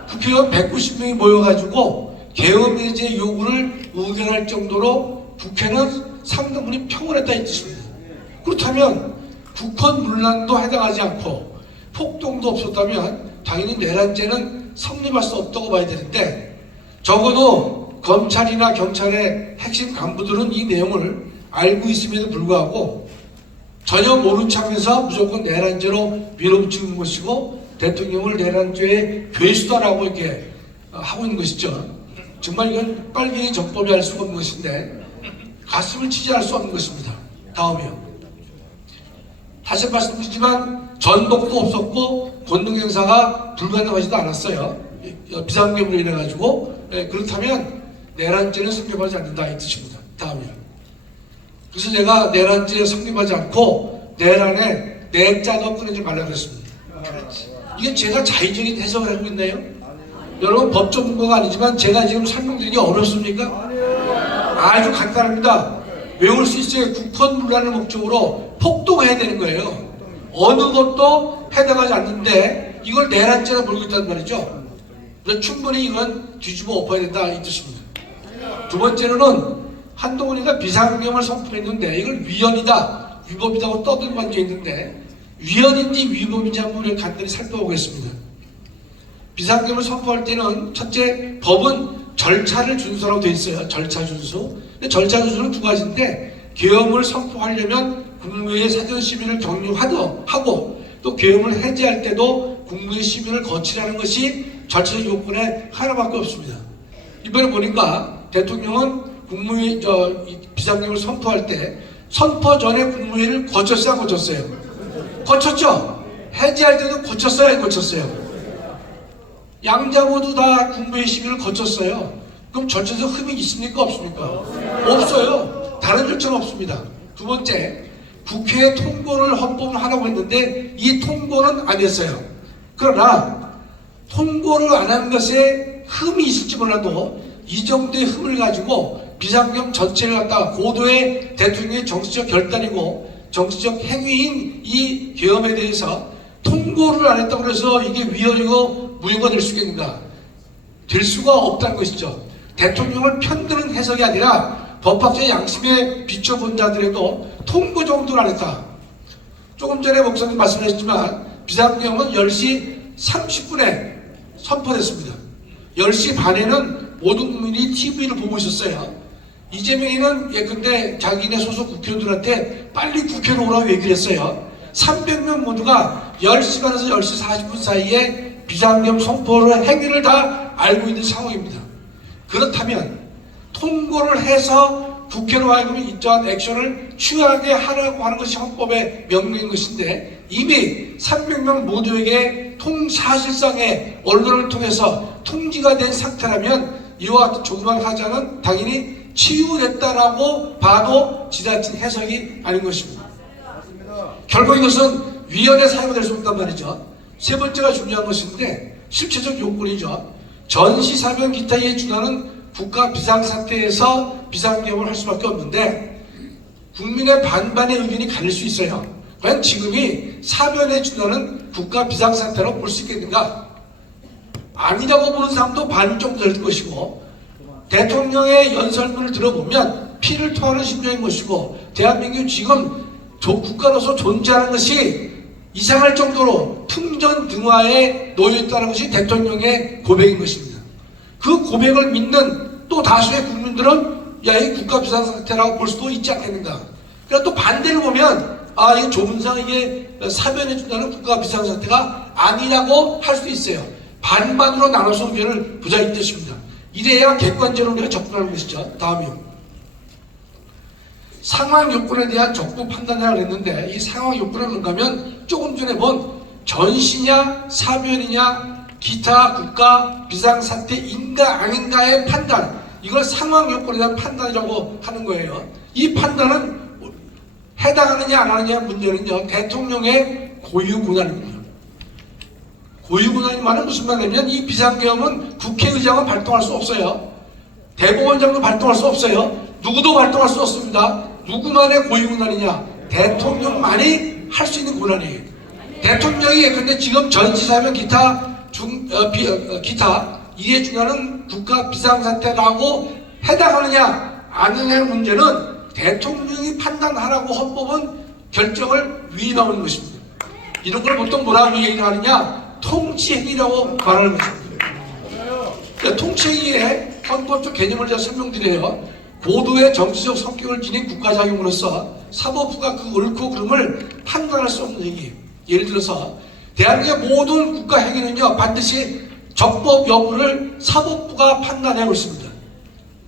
국회의원 190명이 모여가지고 계엄해제 요구를 의결할 정도로 국회는 상당히 평온했다 이 뜻입니다. 그렇다면 국헌문란도 해당하지 않고 폭동도 없었다면 당연히 내란죄는 성립할 수 없다고 봐야 되는데 적어도 검찰이나 경찰의 핵심 간부들은 이 내용을 알고 있음에도 불구하고 전혀 모른 척해서 무조건 내란죄로 밀어붙이는 것이고 대통령을 내란죄의 괴수다라고 이렇게 하고 있는 것이죠. 정말 이건 빨갱이 적법이 할 수가 없는 것인데 가슴을 치지 않을 수 없는 것입니다. 다음이요. 다시 말씀드리지만 전복도 없었고 권능 행사가 불가능하지도 않았어요. 비상계엄으로 인해 가지고 그렇다면 내란죄는 성립하지 않는다 이 뜻입니다. 다음이요. 그래서 제가 내란죄 성립하지 않고 내란에 내자도 꺼내지 말라 그랬습니다. 이게 제가 자의적인 해석을 하고 있나요? 여러분 법 전문가가 아니지만 제가 지금 설명드리기 어렵습니까? 아주 간단합니다. 외울 수 있어요. 국헌문란을 목적으로 폭동해야 되는 거예요. 어느 것도 해당하지 않는데 이걸 내란죄로 몰고 있단 말이죠. 그래서 충분히 이건 뒤집어 엎어야 된다 이 뜻입니다. 두 번째로는 한동훈이가 비상계엄을 선포했는데 이걸 위헌이다, 위법이다고 떠들고 앉아있는데 위헌인지 위법인지 한번 간단히 살펴보겠습니다. 비상계엄을 선포할 때는 첫째 법은 절차를 준수라고 되어 있어요. 절차 준수. 근데 절차 준수는 두 가지인데 계엄을 선포하려면 국무회의 사전 심의를 격려하고 또 또 계엄을 해제할 때도 국민의 심의를 거치라는 것이 절차적 요건에 하나밖에 없습니다. 이번에 보니까 대통령은 국무회의 비상계엄을 선포할 때 선포 전에 국무회의를 거쳤어요, 안 거쳤어요? 거쳤죠? 해제할 때도 거쳤어요, 안 거쳤어요? 양자 모두 다 국무회의 심의를 거쳤어요. 그럼 절차적 흠이 있습니까, 없습니까? 없어요. 다른 절차는 없습니다. 두 번째, 국회에 통보를 헌법을 하라고 했는데 이 통보는 안 했어요. 그러나 통보를 안 하는 것에 흠이 있을지 몰라도 이 정도의 흠을 가지고 비상계엄 전체를 갖다가 고도의 대통령의 정치적 결단이고 정치적 행위인 이 계엄에 대해서 통보를 안 했다고 해서 이게 위헌이고 무효가 될 수 있겠는가? 될 수가 없다는 것이죠. 대통령을 편드는 해석이 아니라 법학적 양심에 비춰본 자들에도 통보 정도를 안 했다. 조금 전에 목사님 말씀하셨지만 비상계엄은 10시 30분에 선포됐습니다. 10시 반에는 모든 국민이 TV를 보고 있었어요. 이재명이는 예컨대 자기네 소속 국회의원들한테 빨리 국회로 오라고 얘기를 했어요. 300명 모두가 10시 반에서 10시 40분 사이에 비상계엄 선포를 행위를 다 알고 있는 상황입니다. 그렇다면 통보를 해서 국회로 하여금 이러한 액션을 취하게 하라고 하는 것이 헌법의 명령인 것인데 이미 300명 모두에게 사실상의 언론을 통해서 통지가 된 상태라면 이와 같은 조그만 하자는 당연히 치유됐다라고 봐도 지나친 해석이 아닌 것입니다. 결국 이것은 위헌에 사용될 수 없단 말이죠. 세 번째가 중요한 것인데 실체적 요건이죠. 전시사면 기타에 준하는 국가 비상사태에서 비상계엄을 할 수밖에 없는데 국민의 반반의 의견이 갈릴 수 있어요. 과연 지금이 사면에 준하는 국가 비상사태로 볼 수 있겠는가? 아니라고 보는 사람도 반 정도 될 것이고 대통령의 연설문을 들어보면 피를 토하는 심정인 것이고 대한민국 지금 국가로서 존재하는 것이 이상할 정도로 풍전등화에 놓여있다는 것이 대통령의 고백인 것입니다. 그 고백을 믿는 또 다수의 국민들은 야, 이 국가 비상사태라고 볼 수도 있지 않겠는가. 그러나 또 반대를 보면 아, 이게 조문상 이게 사면해 준다는 국가 비상사태가 아니라고 할 수 있어요. 반반으로 나눠서 의견을 보자 이 뜻입니다. 이래야 객관적으로 우리가 접근하는 것이죠. 다음이요. 상황 요건에 대한 적부 판단이라고 했는데 이 상황 요건은 뭔가 하면 조금 전에 본 전시냐 사면이냐 기타 국가 비상사태인가 아닌가의 판단, 이걸 상황 요건에 대한 판단이라고 하는 거예요. 이 판단은 해당하느냐 안 하느냐 문제는요, 대통령의 고유권한입니다. 고유권한이 말은 무슨 말이냐면 이 비상계엄은 국회의장은 발동할 수 없어요. 대법원장도 발동할 수 없어요. 누구도 발동할 수 없습니다. 누구만의 고유권한이냐? 대통령만이 할 수 있는 권한이에요. 대통령이 근데 지금 전시사면 기타 기타 이에 준하는 국가 비상사태라고 해당하느냐 아니냐는 문제는 대통령이 판단하라고 헌법은 결정을 위임하는 것입니다. 이런 걸 보통 뭐라고 얘기를 하느냐? 통치행위라고 말하는 것입니다. 그러니까 통치행위의 헌법적 개념을 제가 설명드려요. 고도의 정치적 성격을 지닌 국가작용으로서 사법부가 그 옳고 그름을 판단할 수 없는 행위예요. 예를 들어서 대한민국의 모든 국가 행위는요 반드시 적법 여부를 사법부가 판단하고 있습니다.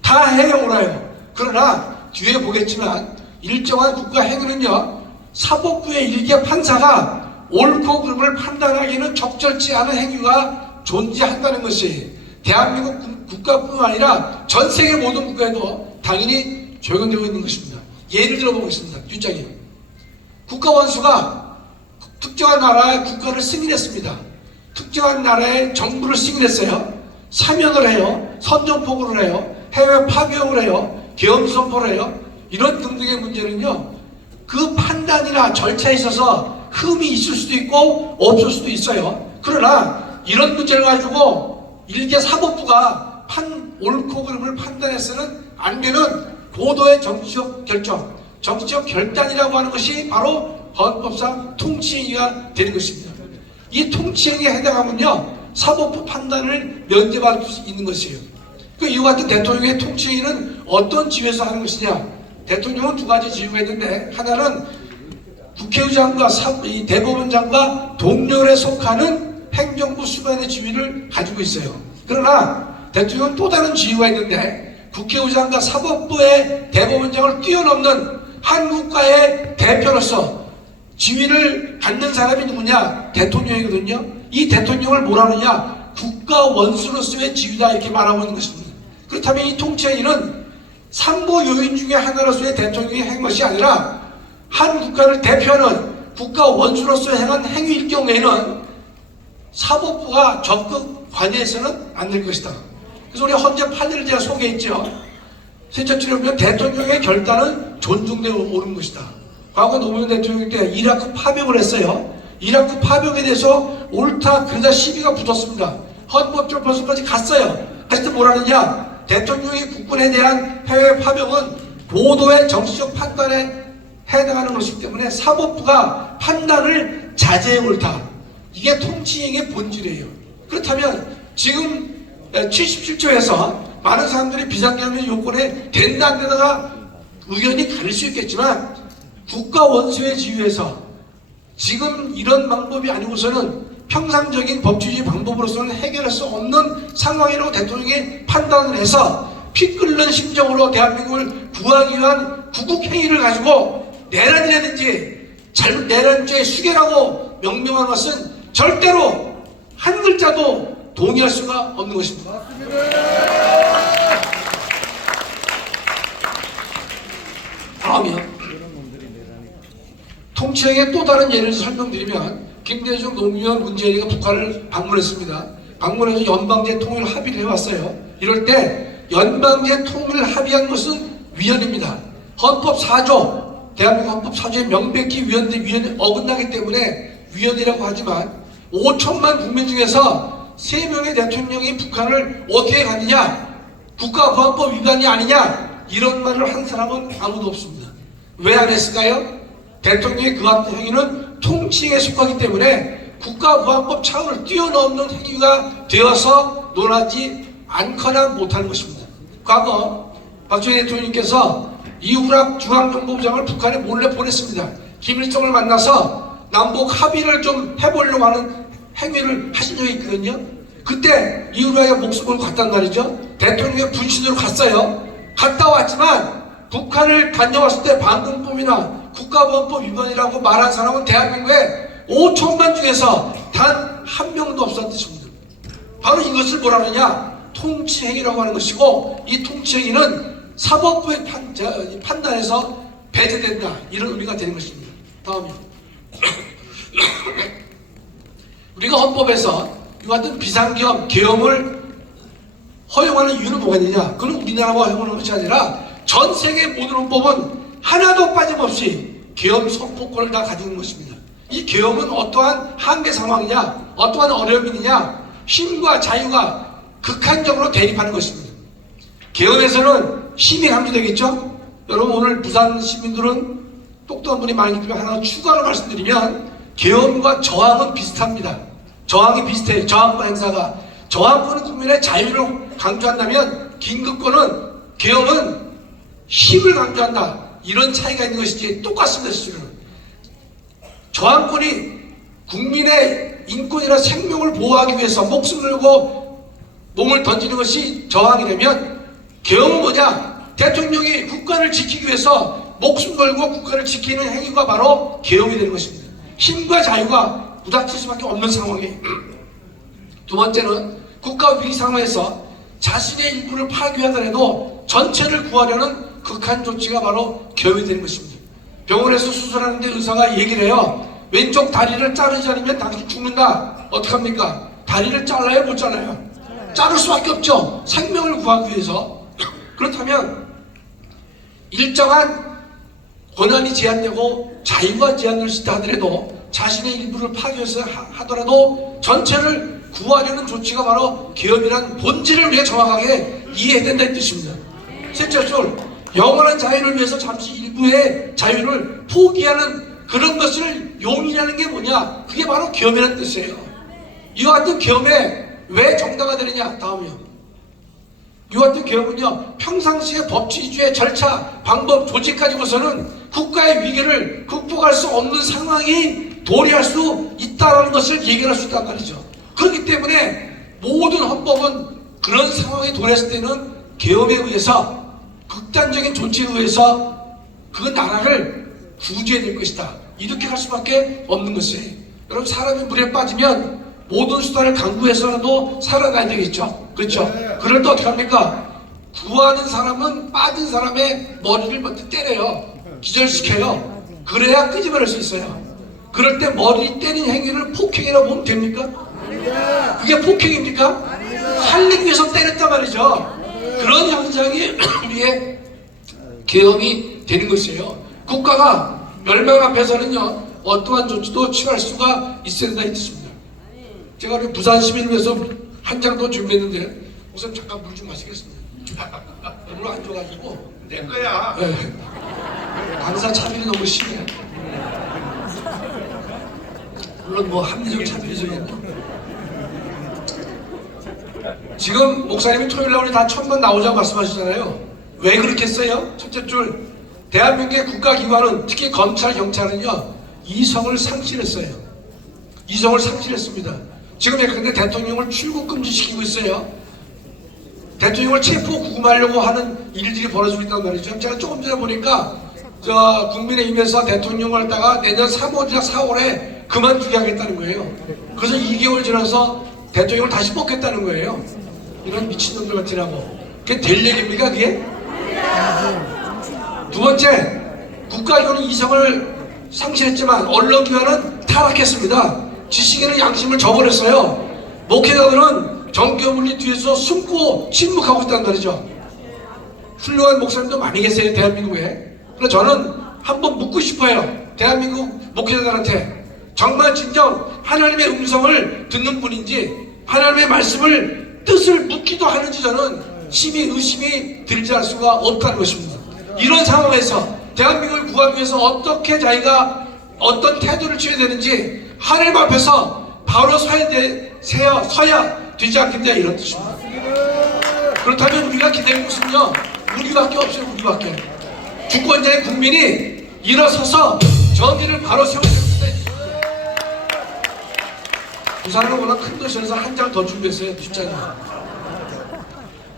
다 해요 오라요. 그러나 뒤에 보겠지만 일정한 국가 행위는요 사법부의 일개 판사가 옳고 그름을 판단하기에는 적절치 않은 행위가 존재한다는 것이 대한민국 국가뿐만 아니라 전 세계 모든 국가에도 당연히 적용되고 있는 것입니다. 예를 들어 보겠습니다. 뒷장이요. 국가원수가 특정한 나라의 국가를 승인했습니다. 특정한 나라의 정부를 승인했어요. 사면을 해요. 선전포고를 해요. 해외 파병을 해요. 계엄 선포를 해요. 이런 등등의 문제는요. 그 판단이나 절차에 있어서 흠이 있을 수도 있고 없을 수도 있어요. 그러나 이런 문제를 가지고 일개 사법부가 옳고 그름을 판단해서는 안 되는 고도의 정치적 결정, 정치적 결단이라고 하는 것이 바로 헌법상 통치행위가 되는 것입니다. 이 통치행위에 해당하면요 사법부 판단을 면제받을 수 있는 것이에요. 이와 같은 대통령의 통치행위는 어떤 지위에서 하는 것이냐? 대통령은 두 가지 지위가 있는데 하나는 국회의장과 이 대법원장과 동렬에 속하는 행정부 수반의 지위를 가지고 있어요. 그러나 대통령은 또 다른 지위가 있는데 국회의장과 사법부의 대법원장을 뛰어넘는 한 국가의 대표로서 지위를 갖는 사람이 누구냐? 대통령이거든요. 이 대통령을 뭐라 하느냐? 국가 원수로서의 지위다 이렇게 말하고 있는 것입니다. 그렇다면 이 통치행위는 삼보 요인 중에 하나로서의 대통령이 한 것이 아니라 한 국가를 대표하는 국가 원수로서 행한 행위일 경우에는 사법부가 적극 관여해서는 안 될 것이다. 그래서 우리 헌재 판례를 제가 소개했죠. 세척지를 보면 대통령의 결단은 존중되어 오는 것이다. 과거 노무현 대통령 때 이라크 파병을 했어요. 이라크 파병에 대해서 옳다 그러자 시비가 붙었습니다. 헌법재판소까지 갔어요. 갔을 때 뭐라느냐? 대통령이 국군에 대한 해외 파병은 고도의 정치적 판단에 해당하는 것이기 때문에 사법부가 판단을 자제해 옳다. 이게 통치행위의 본질이에요. 그렇다면 지금 77조에서 많은 사람들이 비상계엄령 요건에 된다 안 되다가 의견이 갈릴 수 있겠지만 국가 원수의 지위에서 지금 이런 방법이 아니고서는 평상적인 법치주의 방법으로서는 해결할 수 없는 상황이라고 대통령이 판단을 해서 피 끓는 심정으로 대한민국을 구하기 위한 구국행위를 가지고 내란이라든지 잘못 내란죄의 수괴라고 명명한 것은 절대로 한 글자도 동의할 수가 없는 것입니다. 다음이요. 통치행위의 또 다른 예를 설명드리면 김대중, 노무현, 문재인이가 북한을 방문했습니다. 방문해서 연방제 통일 합의를 해왔어요. 이럴 때 연방제 통일 합의한 것은 위헌입니다. 헌법 4조, 대한민국 헌법 4조에 명백히 위헌이 어긋나기 때문에 위헌이라고 하지만 5천만 국민 중에서 3명의 대통령이 북한을 어떻게 갔느냐? 국가보안법 위반이 아니냐? 이런 말을 한 사람은 아무도 없습니다. 왜 안 했을까요? 대통령의 그 같은 행위는 통치행위에 속하기 때문에 국가보안법 차원을 뛰어넘는 행위가 되어서 논하지 않거나 못하는 것입니다. 과거 박정희 대통령님께서 이우락 중앙정보부장을 북한에 몰래 보냈습니다. 김일성을 만나서 남북 합의를 좀 해보려고 하는 행위를 하신 적이 있거든요. 그때 이우락의 목숨을 갔단 말이죠. 대통령의 분신으로 갔어요. 갔다 왔지만 북한을 다녀왔을 때 반공법이나 국가보안법 위반이라고 말한 사람은 대한민국에 5천만 중에서 단 한 명도 없었던 뜻입니다. 바로 이것을 뭐라 하느냐? 통치행위라고 하는 것이고 이 통치행위는 사법부의 판단에서 배제된다. 이런 의미가 되는 것입니다. 다음이요. 우리가 헌법에서 이 같은 계엄을 허용하는 이유는 뭐가 있느냐? 그건 우리나라가 허용하는 것이 아니라 전 세계 모든 헌법은 하나도 빠짐없이 계엄 선포권을 다 가지고 있는 것입니다. 이 계엄은 어떠한 한계 상황이냐, 어떠한 어려움이냐, 힘과 자유가 극한적으로 대립하는 것입니다. 계엄에서는 힘이 강조되겠죠? 여러분 오늘 부산 시민들은 똑똑한 분이 많기 때문에 하나 추가로 말씀드리면 계엄과 저항은 비슷합니다. 저항이 비슷해요. 저항권 행사가. 저항권은 국민의 자유를 강조한다면 긴급권은 계엄은 힘을 강조한다. 이런 차이가 있는 것이지 똑같습니다. 실제로는. 저항권이 국민의 인권이나 생명을 보호하기 위해서 목숨을 걸고 몸을 던지는 것이 저항이라면 계엄은 뭐냐? 대통령이 국가를 지키기 위해서 목숨 걸고 국가를 지키는 행위가 바로 계엄이 되는 것입니다. 힘과 자유가 부닥칠 수밖에 없는 상황이에요. 두 번째는 국가 위기 상황에서 자신의 일부를 파괴하더라도 전체를 구하려는 극한 조치가 바로 계엄이 되는 것입니다. 병원에서 수술하는데 의사가 얘기를 해요. 왼쪽 다리를 자르지 않으면 당신 죽는다. 어떡합니까? 다리를 잘라요? 못 잘라요? 자를 수밖에 없죠. 생명을 구하기 위해서. 그렇다면 일정한 권한이 제한되고 자유가 제한될 수 있다 하더라도 자신의 일부를 파괴해서 하더라도 전체를 구하려는 조치가 바로 계엄이라는 본질을 우리가 정확하게 이해해야 된다는 뜻입니다. 셋째로 영원한 자유를 위해서 잠시 일부의 자유를 포기하는 그런 것을 용인하는 게 뭐냐? 그게 바로 계엄이라는 뜻이에요. 이와 같은 계엄에 왜 정당화되느냐? 다음이요. 이 같은 개혁은요, 평상시에 법치주의 절차, 방법, 조직 가지고서는 국가의 위기를 극복할 수 없는 상황이 도래할 수 있다는 것을 예견할 수 있단 말이죠. 그렇기 때문에 모든 헌법은 그런 상황이 도래했을 때는 계엄에 의해서, 극단적인 조치에 의해서 그 나라를 구제해야 될 것이다. 이렇게 할 수밖에 없는 것이에요. 여러분, 사람이 물에 빠지면 모든 수단을 강구해서라도 살아가야 되겠죠. 그렇죠? 그럴 때 어떻게 합니까? 구하는 사람은 빠진 사람의 머리를 먼저 때려요. 기절시켜요. 그래야 끄집어낼 수 있어요. 그럴 때 머리 때리는 행위를 폭행이라고 보면 됩니까? 그게 폭행입니까? 살리기 위해서 때렸단 말이죠. 그런 현상이 우리의 계엄이 되는 것이에요. 국가가 멸망 앞에서는요, 어떠한 조치도 취할 수가 있어야 된다 이 뜻입니다. 제가 우리 부산 시민을 위해서 한 장 더 준비했는데, 우선 잠깐 물 좀 마시겠습니다. 별로 안 줘가지고. 내 거야. 네. 강사 차별이 너무 심해. 물론 뭐 합리적 차별이죠. 지금 목사님이 토요일 날 우리 다 천만 나오자고 말씀하시잖아요. 왜 그렇게 했어요? 첫째 줄, 대한민국의 국가기관은, 특히 검찰, 경찰은요, 이성을 상실했어요. 이성을 상실했습니다. 지금 예컨대 대통령을 출국 금지시키고 있어요. 대통령을 체포 구금하려고 하는 일들이 벌어지고 있단 말이죠. 제가 조금 전에 보니까 국민의힘에서 대통령을 하다가 내년 3월이나 4월에 그만두게 하겠다는 거예요. 그래서 2개월 지나서 대통령을 다시 뽑겠다는 거예요. 이런 미친놈들 같으라고. 그게 될 얘기입니까, 그게? 두 번째, 국가기관이 이성을 상실했지만 언론기관은 타락했습니다. 지식인은 양심을 저버렸어요. 목회자들은 정교분리 뒤에서 숨고 침묵하고 있단 말이죠. 훌륭한 목사님도 많이 계세요, 대한민국에. 그래서 저는 한번 묻고 싶어요. 대한민국 목회자들한테 정말 진정 하나님의 음성을 듣는 분인지, 하나님의 말씀을 뜻을 묻기도 하는지 저는 심히 의심이 들지 않을 수가 없다는 것입니다. 이런 상황에서 대한민국을 구하기 위해서 어떻게 자기가 어떤 태도를 취해야 되는지 하나님 앞에서 바로 서야 되지 않겠냐, 이런 뜻입니다. 그렇다면 우리가 기다리는 것은요, 우리밖에 없어요. 우리밖에. 주권자의 국민이 일어서서 정의를 바로 세워야 됩니다. 부산은 워낙 큰 도시라서 한 장 더 준비했어요. 뒷장에.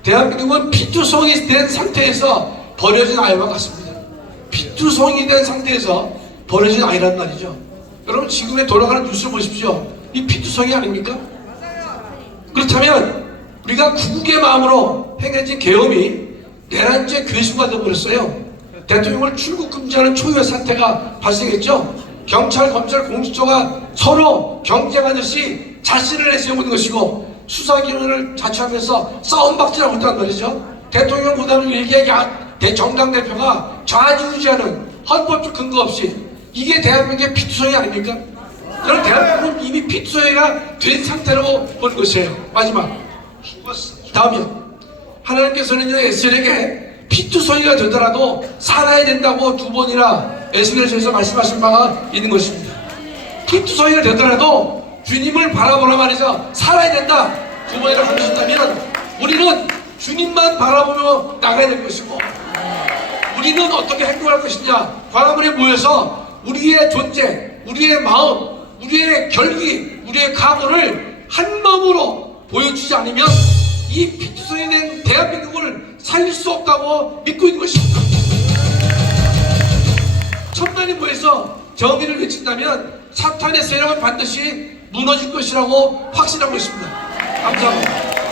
대한민국은 피투성이 된 상태에서 버려진 아이와 같습니다. 피투성이 된 상태에서 버려진 아이란 말이죠. 여러분, 지금의 돌아가는 뉴스를 보십시오. 이 피투성이 아닙니까? 그렇다면 우리가 구국의 마음으로 행해진 계엄이 내란죄 괴수가 되어버렸어요. 대통령을 출국 금지하는 초유의 사태가 발생했죠. 경찰, 검찰, 공수처가 서로 경쟁하듯이 자신을 내세우는 것이고, 수사기능을 자처하면서 싸움박질하고 있단 말이죠. 대통령보다는 일개 정당 대표가 좌지우지하는 헌법적 근거 없이, 이게 대한민국의 피투성이 아닙니까? 그런 대한민국은 이미 피투성이가 된 상태라고 본 것이에요. 마지막, 다음이요. 하나님께서는 에스겔에게 피투성이가 되더라도 살아야 된다고 2번이나 에스겔서에서 말씀하신 바가 있는 것입니다. 피투성이가 되더라도 주님을 바라보라 말이죠. 살아야 된다 2번이나 하신다면, 우리는 주님만 바라보며 나가야 될 것이고, 우리는 어떻게 행동할 것이냐, 광화문에 모여서 우리의 존재, 우리의 마음, 우리의 결기, 우리의 각오를 한 마음으로 보여주지 않으면 이 피투성이 된 대한민국을 살릴 수 없다고 믿고 있는 것입니다. 천만이 모여서 정의를 외친다면 사탄의 세력은 반드시 무너질 것이라고 확신하고 있습니다. 감사합니다.